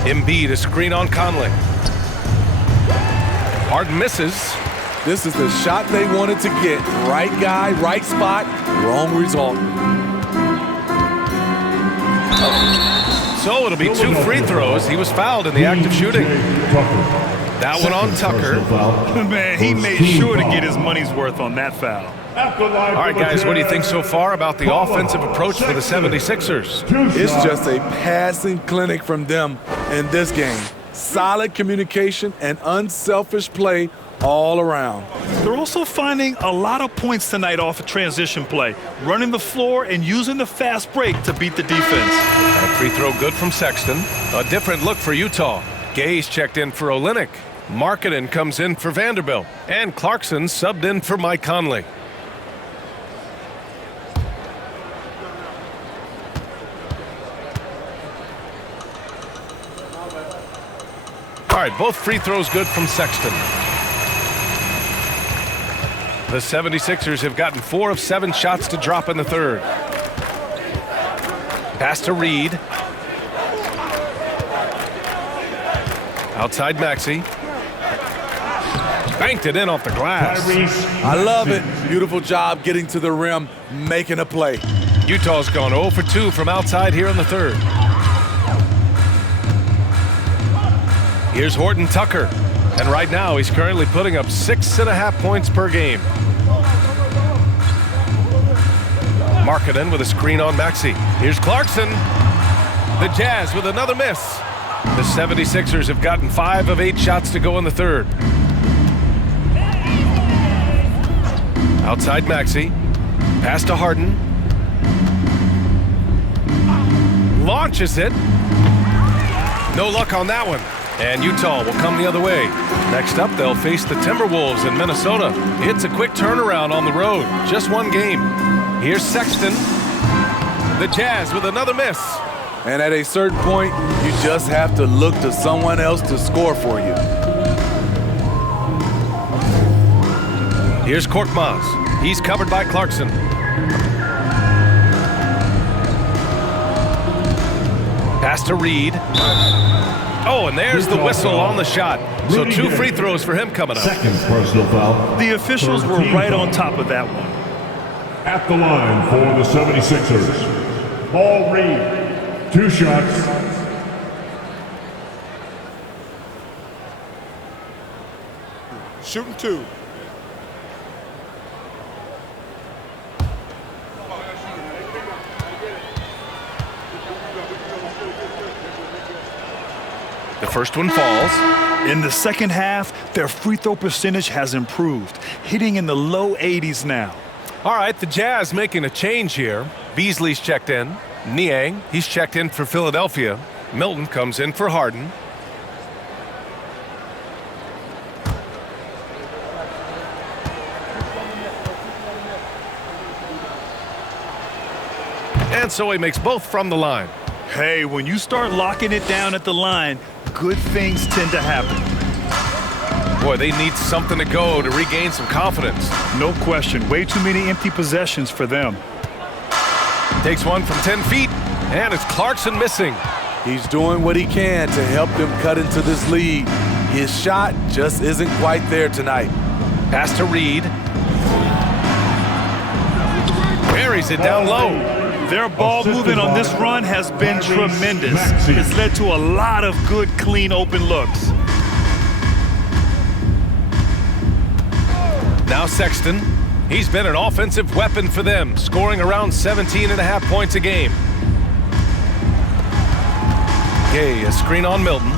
Embiid, a screen on Conley. Harden misses. This is the shot they wanted to get. Right guy, right spot, wrong result. So it'll be 2 free throws. He was fouled in the act of shooting. That one on Tucker. Man, he made sure to get his money's worth on that foul. All right, guys, what do you think so far about the offensive approach for the 76ers? It's just a passing clinic from them in this game. Solid communication and unselfish play all around. They're also finding a lot of points tonight off a transition play, running the floor and using the fast break to beat the defense. A free throw good from Sexton. A different look for Utah. Gay's checked in for Olynyk. Markkanen comes in for Vanderbilt. And Clarkson subbed in for Mike Conley. All right, both free throws good from Sexton. The 76ers have gotten 4 of 7 shots to drop in the third. Pass to Reed. Outside Maxey. Banked it in off the glass. I love it. Beautiful job getting to the rim, making a play. Utah's gone 0 for 2 from outside here in the third. Here's Horton Tucker. And right now, he's currently putting up 6.5 points per game. Markkanen with a screen on Maxey. Here's Clarkson. The Jazz with another miss. The 76ers have gotten 5 of 8 shots to go in the third. Outside Maxey. Pass to Harden. Launches it. No luck on that one. And Utah will come the other way. Next up, they'll face the Timberwolves in Minnesota. It's a quick turnaround on the road. Just one game. Here's Sexton. The Jazz with another miss. And at a certain point, you just have to look to someone else to score for you. Here's Korkmaz. He's covered by Clarkson. Pass to Reed. Oh, and there's the whistle on the shot. So 2 free throws for him coming up. Second personal foul. The officials were right on top of that one. At the line for the 76ers, Paul Reed, 2 shots. Shooting 2. The first one falls. In the second half, their free throw percentage has improved, hitting in the low 80s now. All right, the Jazz making a change here. Beasley's checked in. Niang, he's checked in for Philadelphia. Milton comes in for Harden. And so he makes both from the line. Hey, when you start locking it down at the line, good things tend to happen. Boy, they need something to go to regain some confidence. No question. Way too many empty possessions for them. Takes one from 10 feet, and it's Clarkson missing. He's doing what he can to help them cut into this lead. His shot just isn't quite there tonight. Pass to Reed. Buries it down low. Their ball movement on this run has been tremendous. It's led to a lot of good, clean, open looks. Now Sexton. He's been an offensive weapon for them, scoring around 17.5 points a game. Gay, a screen on Milton.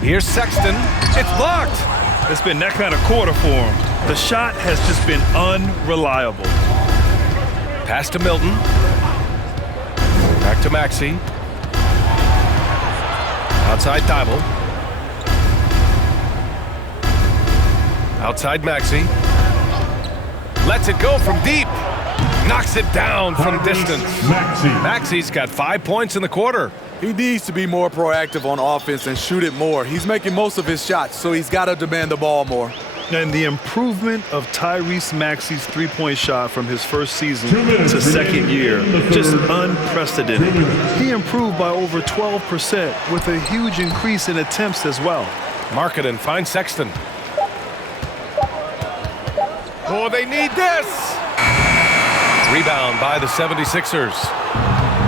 Here's Sexton. It's blocked. It's been that kind of quarter for him. The shot has just been unreliable. Pass to Milton. Back to Maxey. Outside Thibault. Outside Maxey. Lets it go from deep. Knocks it down from distance. Maxey's got 5 points in the quarter. He needs to be more proactive on offense and shoot it more. He's making most of his shots, so he's got to demand the ball more. And the improvement of Tyrese Maxey's three-point shot from his first season to second year, just unprecedented. He improved by over 12% with a huge increase in attempts as well. Markkanen finds Sexton. Oh, they need this! Rebound by the 76ers.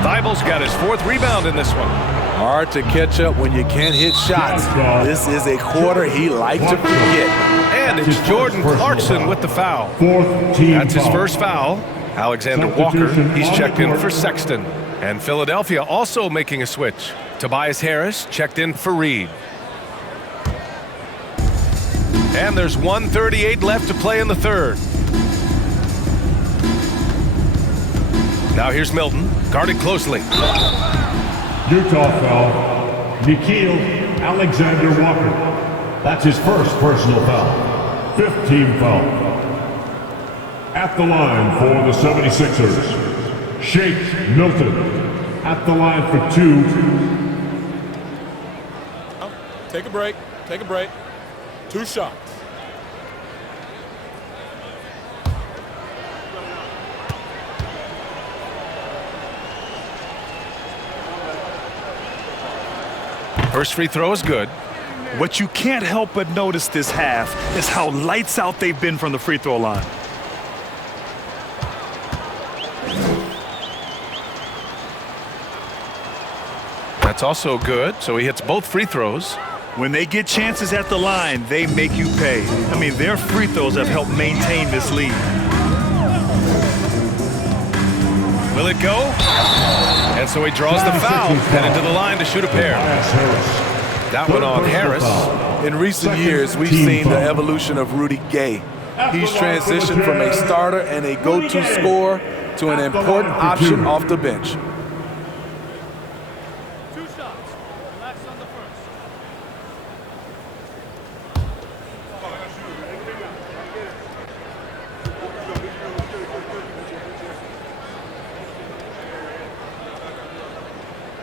Thibault's got his 4th rebound in this one. Hard to catch up when you can't hit shots. This is a quarter he liked to forget. And it's Jordan Clarkson with the foul. That's his first foul. Alexander Walker, he's checked in for Sexton. And Philadelphia also making a switch. Tobias Harris checked in for Reed. And there's 1:38 left to play in the third. Now here's Milton, guarded closely. Utah foul, Nickeil Alexander-Walker. That's his first personal foul. 5th team foul. At the line for the 76ers, Shake Milton. At the line for 2. Take a break. Take a break. 2 shots. First free throw is good. What you can't help but notice this half is how lights out they've been from the free throw line. That's also good, so he hits both free throws. When they get chances at the line, they make you pay. I mean, their free throws have helped maintain this lead. Will it go? And so he draws the foul, headed to the line to shoot a pair. That one on Harris. In recent years, we've seen the evolution of Rudy Gay. He's transitioned from a starter and a go-to scorer to an important option off the bench.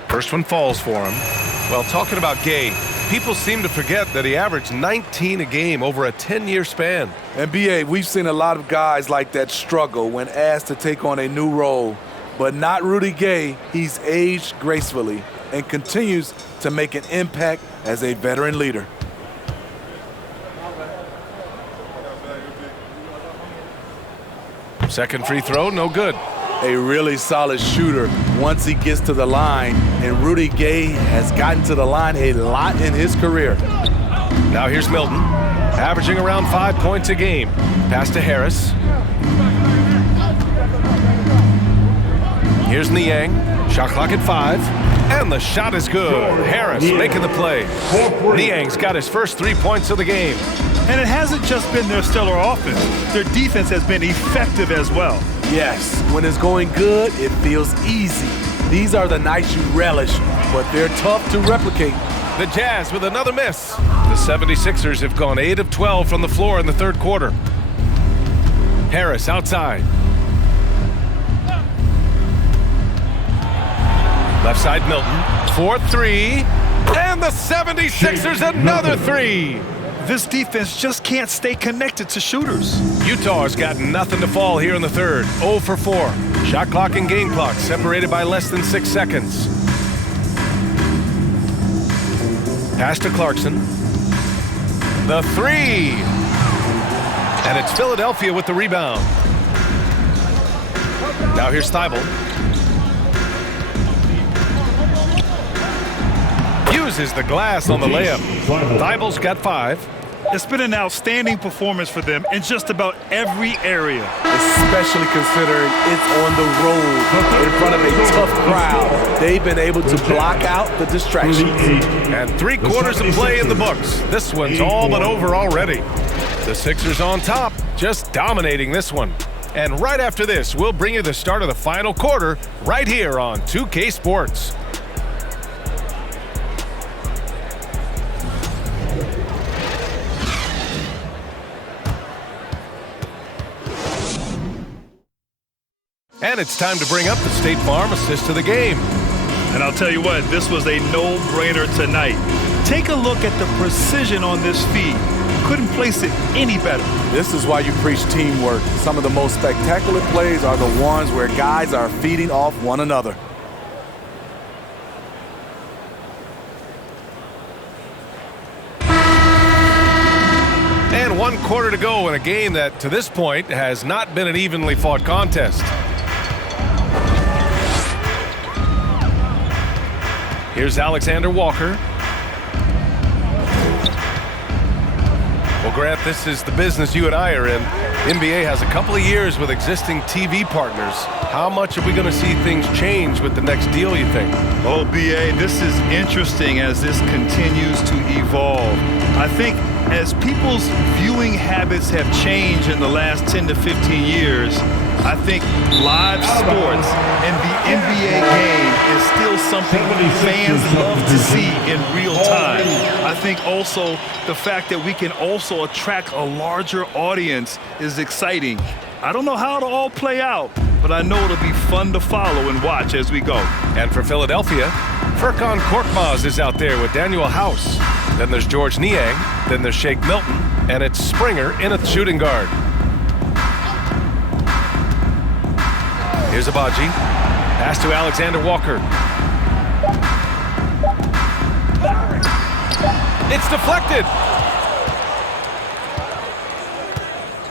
First one falls for him. Well, talking about Gay, people seem to forget that he averaged 19 a game over a 10-year span. NBA, we've seen a lot of guys like that struggle when asked to take on a new role. But not Rudy Gay. He's aged gracefully and continues to make an impact as a veteran leader. Second free throw, no good. A really solid shooter once he gets to the line, and Rudy Gay has gotten to the line a lot in his career. Now here's Milton, averaging around 5 points a game. Pass to Harris. Here's Niang, shot clock at 5, and the shot is good. Harris making the play. Niang's got his first 3 points of the game. And it hasn't just been their stellar offense. Their defense has been effective as well. Yes, when it's going good, it feels easy. These are the nights you relish, but they're tough to replicate. The Jazz with another miss. The 76ers have gone 8 of 12 from the floor in the third quarter. Harris outside. Left side Milton. 4-3. And the 76ers another 3. This defense just can't stay connected to shooters. Utah has got nothing to fall here in the third. 0 for 4. Shot clock and game clock separated by less than 6 seconds. Pass to Clarkson. The 3. And it's Philadelphia with the rebound. Now here's Thibault. Uses the glass on the layup. Thibault's got 5. It's been an outstanding performance for them in just about every area. Especially considering it's on the road in front of a tough crowd. They've been able to block out the distractions. And 3 quarters of play in the books. This one's all but over already. The Sixers on top, just dominating this one. And right after this, we'll bring you the start of the final quarter right here on 2K Sports. And it's time to bring up the State Farm assist to the game. And I'll tell you what, this was a no-brainer tonight. Take a look at the precision on this feed. Couldn't place it any better. This is why you preach teamwork. Some of the most spectacular plays are the ones where guys are feeding off one another. And 1 quarter to go in a game that, to this point, has not been an evenly fought contest. Here's Alexander Walker. Well, Grant, this is the business you and I are in. NBA has a couple of years with existing TV partners. How much are we going to see things change with the next deal, you think? Oh, BA, this is interesting as this continues to evolve. I think as people's viewing habits have changed in the last 10 to 15 years, I think live sports and the NBA game is still something fans love to see in real time. I think also the fact that we can also attract a larger audience is exciting. I don't know how it'll all play out, but I know it'll be fun to follow and watch as we go. And for Philadelphia, Furkan Korkmaz is out there with Daniel House. Then there's George Niang, then there's Shake Milton, and it's Springer in at shooting guard. Here's Abaji. Pass to Alexander Walker. It's deflected.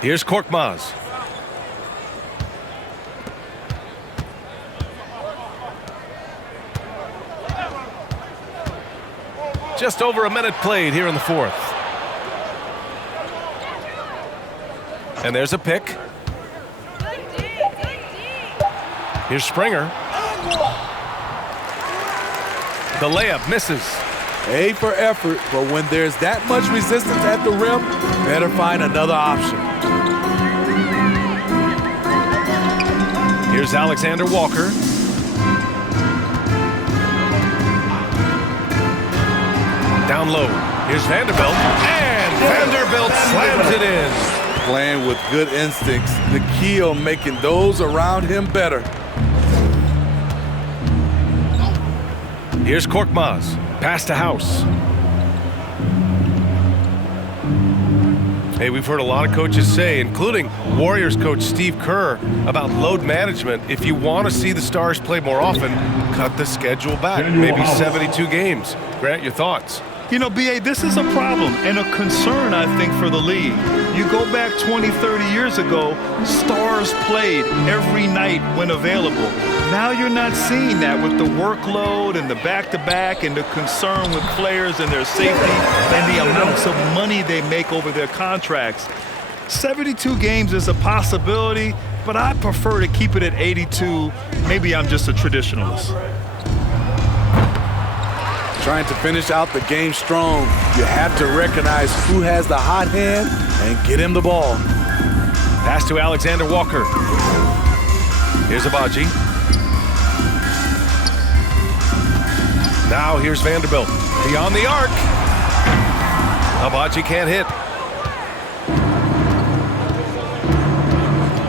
Here's Korkmaz. Just over a minute played here in the fourth. And there's a pick. Here's Springer. The layup misses. A for effort, but when there's that much resistance at the rim, better find another option. Here's Alexander Walker. Down low. Here's Vanderbilt. And Vanderbilt slams it in. Playing with good instincts, the key on making those around him better. Here's Korkmaz. Pass to House. Hey, we've heard a lot of coaches say, including Warriors coach Steve Kerr, about load management. If you want to see the Stars play more often, cut the schedule back. Maybe 72 games. Grant, your thoughts? You know, B.A., this is a problem and a concern, I think, for the league. You go back 20, 30 years ago, Stars played every night when available. Now you're not seeing that with the workload and the back-to-back and the concern with players and their safety and the amounts of money they make over their contracts. 72 games is a possibility, but I prefer to keep it at 82. Maybe I'm just a traditionalist. Trying to finish out the game strong, you have to recognize who has the hot hand and get him the ball. Pass to Alexander Walker. Here's Abaji. Now here's Vanderbilt. Beyond the arc. Abaji can't hit.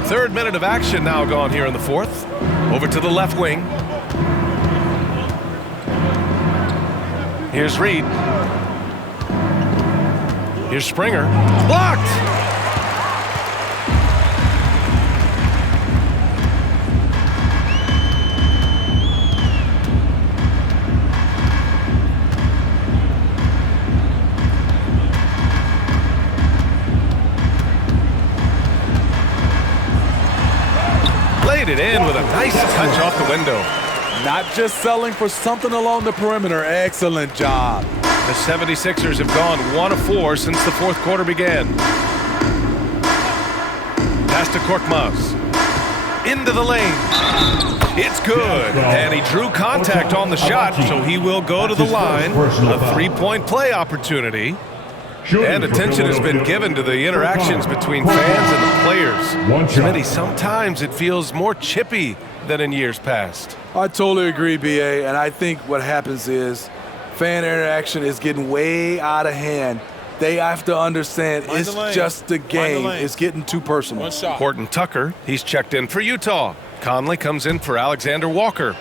Third minute of action now gone here in the fourth. Over to the left wing. Here's Reed. Here's Springer. Blocked! Laid it in with a nice touch off the window. Not just selling for something along the perimeter. Excellent job. The 76ers have gone 1 of 4 since the fourth quarter began. Pass to Korkmaz. Into the lane. It's good. And he drew contact on the shot, so he will go to the line. A three-point play opportunity. And attention has been given to the interactions between fans and the players. Smitty, sometimes it feels more chippy than in years past. I totally agree, B.A., and I think what happens is fan interaction is getting way out of hand. They have to understand it's just a game. It's getting too personal. Horton Tucker, he's checked in for Utah. Conley comes in for Alexander Walker.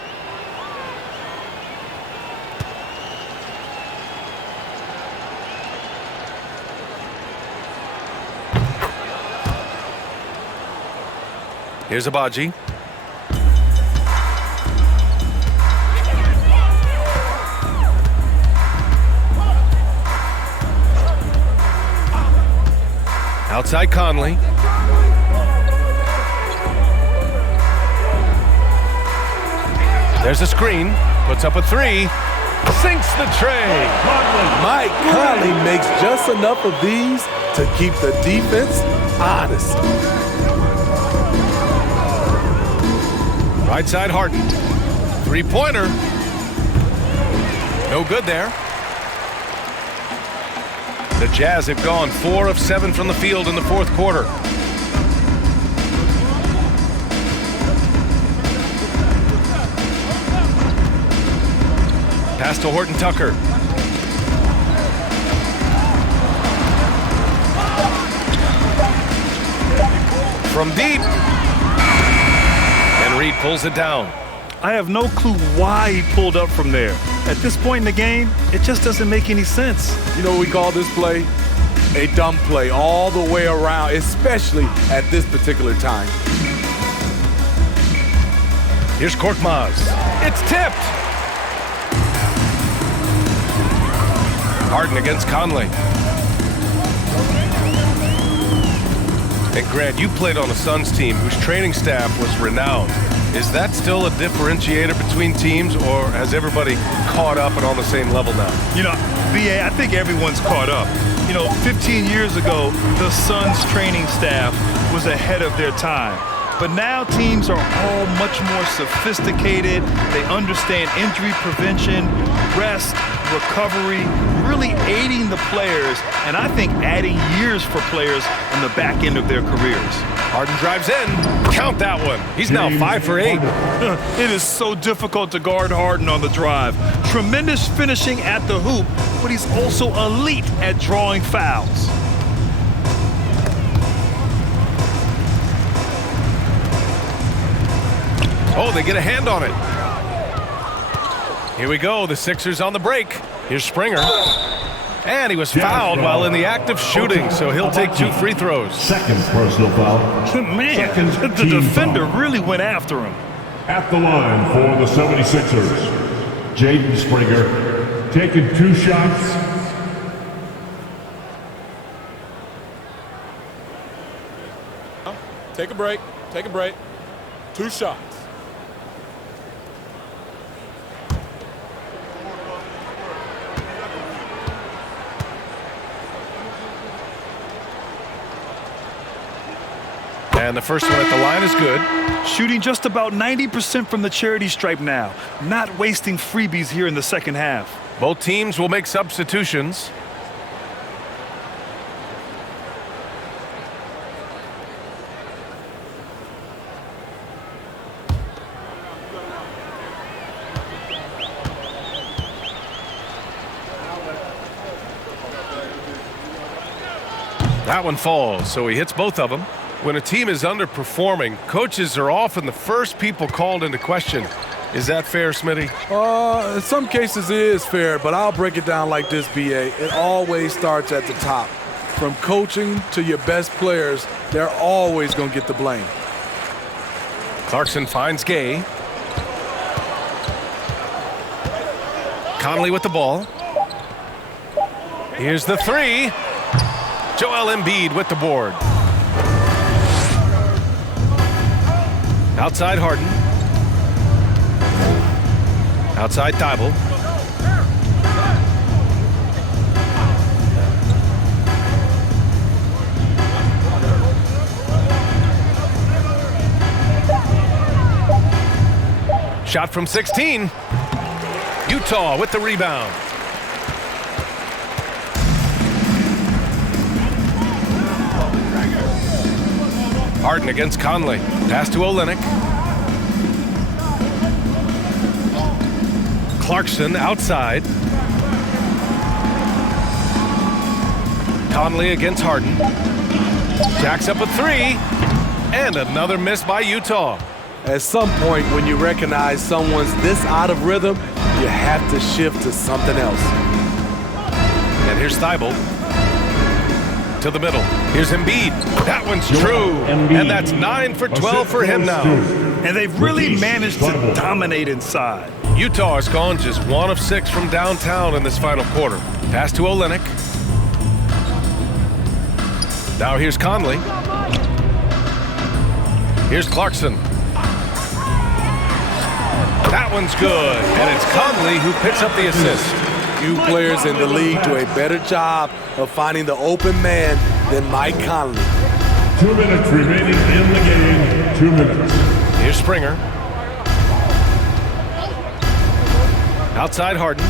Here's Abaji. Outside Conley. There's a screen. Puts up a three. Sinks the tray. Mike Conley makes just enough of these to keep the defense honest. Right side Harden. Three-pointer. No good there. The Jazz have gone 4 of 7 from the field in the fourth quarter. Pass to Horton Tucker. From deep. And Reed pulls it down. I have no clue why he pulled up from there. At this point in the game, it just doesn't make any sense. You know what we call this play? A dumb play all the way around, especially at this particular time. Here's Korkmaz. It's tipped. Harden against Conley. And Grant, you played on a Suns team whose training staff was renowned. Is that still a differentiator between teams, or has everybody caught up and on the same level now? You know, BA, I think everyone's caught up. 15 years ago, the Suns training staff was ahead of their time. But now teams are all much more sophisticated. They understand injury prevention, rest, recovery, really aiding the players, and I think adding years for players on the back end of their careers. Harden drives in. Count that one. He's now 5 for 8. It is so difficult to guard Harden on the drive. Tremendous finishing at the hoop, but he's also elite at drawing fouls. Oh, they get a hand on it. Here we go. The Sixers on the break. Here's Springer. And he was fouled while in the act of shooting, so he'll take 2 free throws. Second personal foul. Man, the defender really went after him. At the line for the 76ers, Jaden Springer, taking 2 shots. Take a break. Take a break. 2 shots. And the first one at the line is good. Shooting just about 90% from the charity stripe now. Not wasting freebies here in the second half. Both teams will make substitutions. That one falls, so he hits both of them. When a team is underperforming, coaches are often the first people called into question. Is that fair, Smitty? In some cases it is fair, but I'll break it down like this, BA. It always starts at the top. From coaching to your best players, they're always going to get the blame. Clarkson finds Gay. Conley with the ball. Here's the 3. Joel Embiid with the board. Outside Harden. Outside Thibault. Shot from 16. Utah with the rebound. Harden against Conley. Pass to Olynyk. Clarkson outside. Conley against Harden. Jacks up a 3. And another miss by Utah. At some point, when you recognize someone's this out of rhythm, you have to shift to something else. And here's Thibault. To the middle. Here's Embiid. That one's true. And that's 9 for 12 for him now. And they've really managed to dominate inside. Utah has gone just 1 of 6 from downtown in this final quarter. Pass to Olynyk. Now here's Conley. Here's Clarkson. That one's good. And it's Conley who picks up the assist. Few players in the league do a better job of finding the open man than Mike Conley. 2 minutes remaining in the game. 2 minutes. Here's Springer. Outside Harden.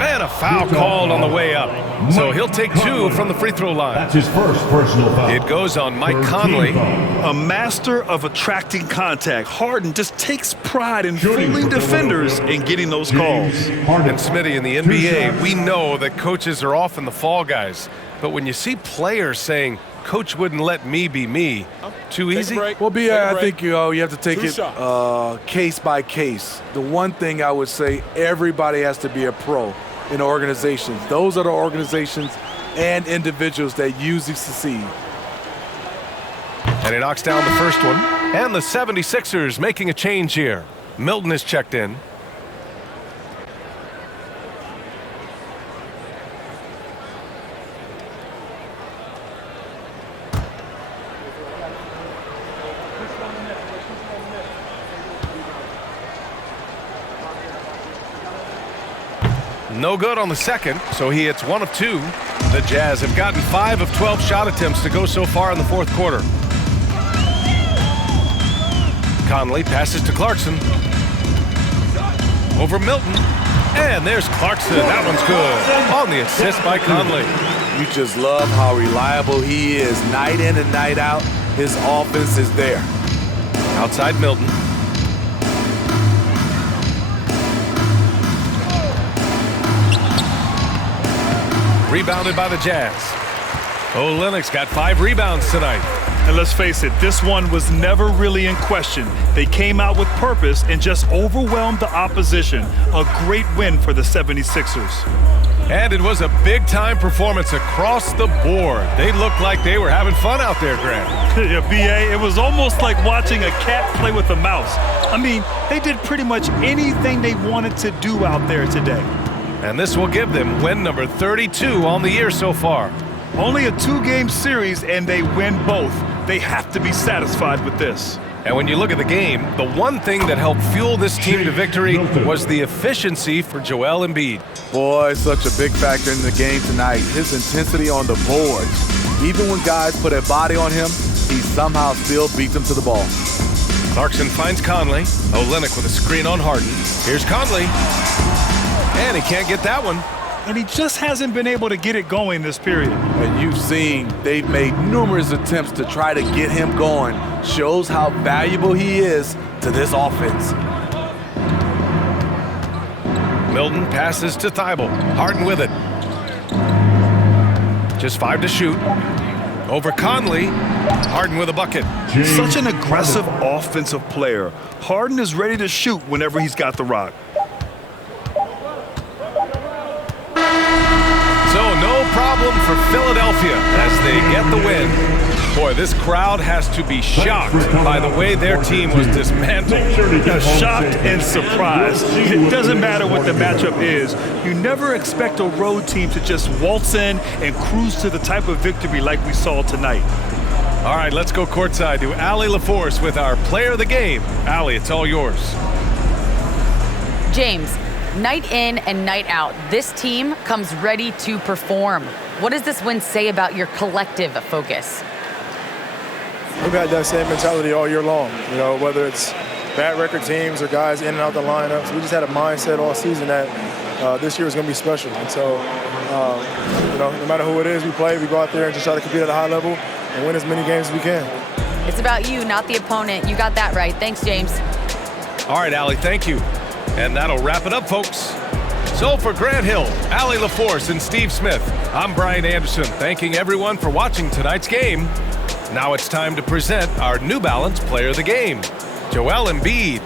And a foul called on the way up. So he'll take 2 from the free throw line. That's his first personal foul. It goes on Mike Conley. A master of attracting contact. Harden just takes pride in fooling defenders and getting those calls. And Smitty, in the NBA, we know that coaches are often the fall guys. But when you see players saying, "Coach wouldn't let me be me," too easy? Well, I think you have to take it case by case. The one thing I would say, everybody has to be a pro in organizations. Those are the organizations and individuals that usually succeed. And he knocks down the first one. And the 76ers making a change here. Milton is checked in. No good on the second, so he hits 1 of 2. The Jazz have gotten 5 of 12 shot attempts to go so far in the fourth quarter. Conley passes to Clarkson. Over Milton. And there's Clarkson. That one's good. On the assist by Conley. You just love how reliable he is. Night in and night out, his offense is there. Outside Milton. Rebounded by the Jazz. Olynyk's got 5 rebounds tonight. And let's face it, this one was never really in question. They came out with purpose and just overwhelmed the opposition. A great win for the 76ers. And it was a big-time performance across the board. They looked like they were having fun out there, Grant. Yeah, B.A., it was almost like watching a cat play with a mouse. I mean, they did pretty much anything they wanted to do out there today. And this will give them win number 32 on the year so far. Only a 2-game series, and they win both. They have to be satisfied with this. And when you look at the game, the one thing that helped fuel this team to victory was the efficiency for Joel Embiid. Boy, such a big factor in the game tonight. His intensity on the boards. Even when guys put a body on him, he somehow still beats them to the ball. Clarkson finds Conley. Olynyk with a screen on Harden. Here's Conley. And he can't get that one. And he just hasn't been able to get it going this period. And you've seen they've made numerous attempts to try to get him going. Shows how valuable he is to this offense. Milton passes to Thibault. Harden with it. Just 5 to shoot. Over Conley. Harden with a bucket. Such an aggressive offensive player. Harden is ready to shoot whenever he's got the rock. So no problem for Philadelphia as they get the win. Boy, this crowd has to be shocked by the way their team was dismantled. Shocked and surprised. It doesn't matter what the matchup is. You never expect a road team to just waltz in and cruise to the type of victory like we saw tonight. All right, let's go courtside to Allie LaForce with our player of the game. Allie, it's all yours. James, night in and night out, this team comes ready to perform. What does this win say about your collective focus? We've had that same mentality all year long, you know, whether it's bad record teams or guys in and out the lineups. We just had a mindset all season that this year is going to be special. And so, you know, no matter who it is we play, we go out there and just try to compete at a high level and win as many games as we can. It's about you, not the opponent. You got that right. Thanks, James. All right, Allie, thank you. And that'll wrap it up, folks. So for Grant Hill, Allie LaForce, and Steve Smith, I'm Brian Anderson, thanking everyone for watching tonight's game. Now it's time to present our New Balance Player of the Game. Joel Embiid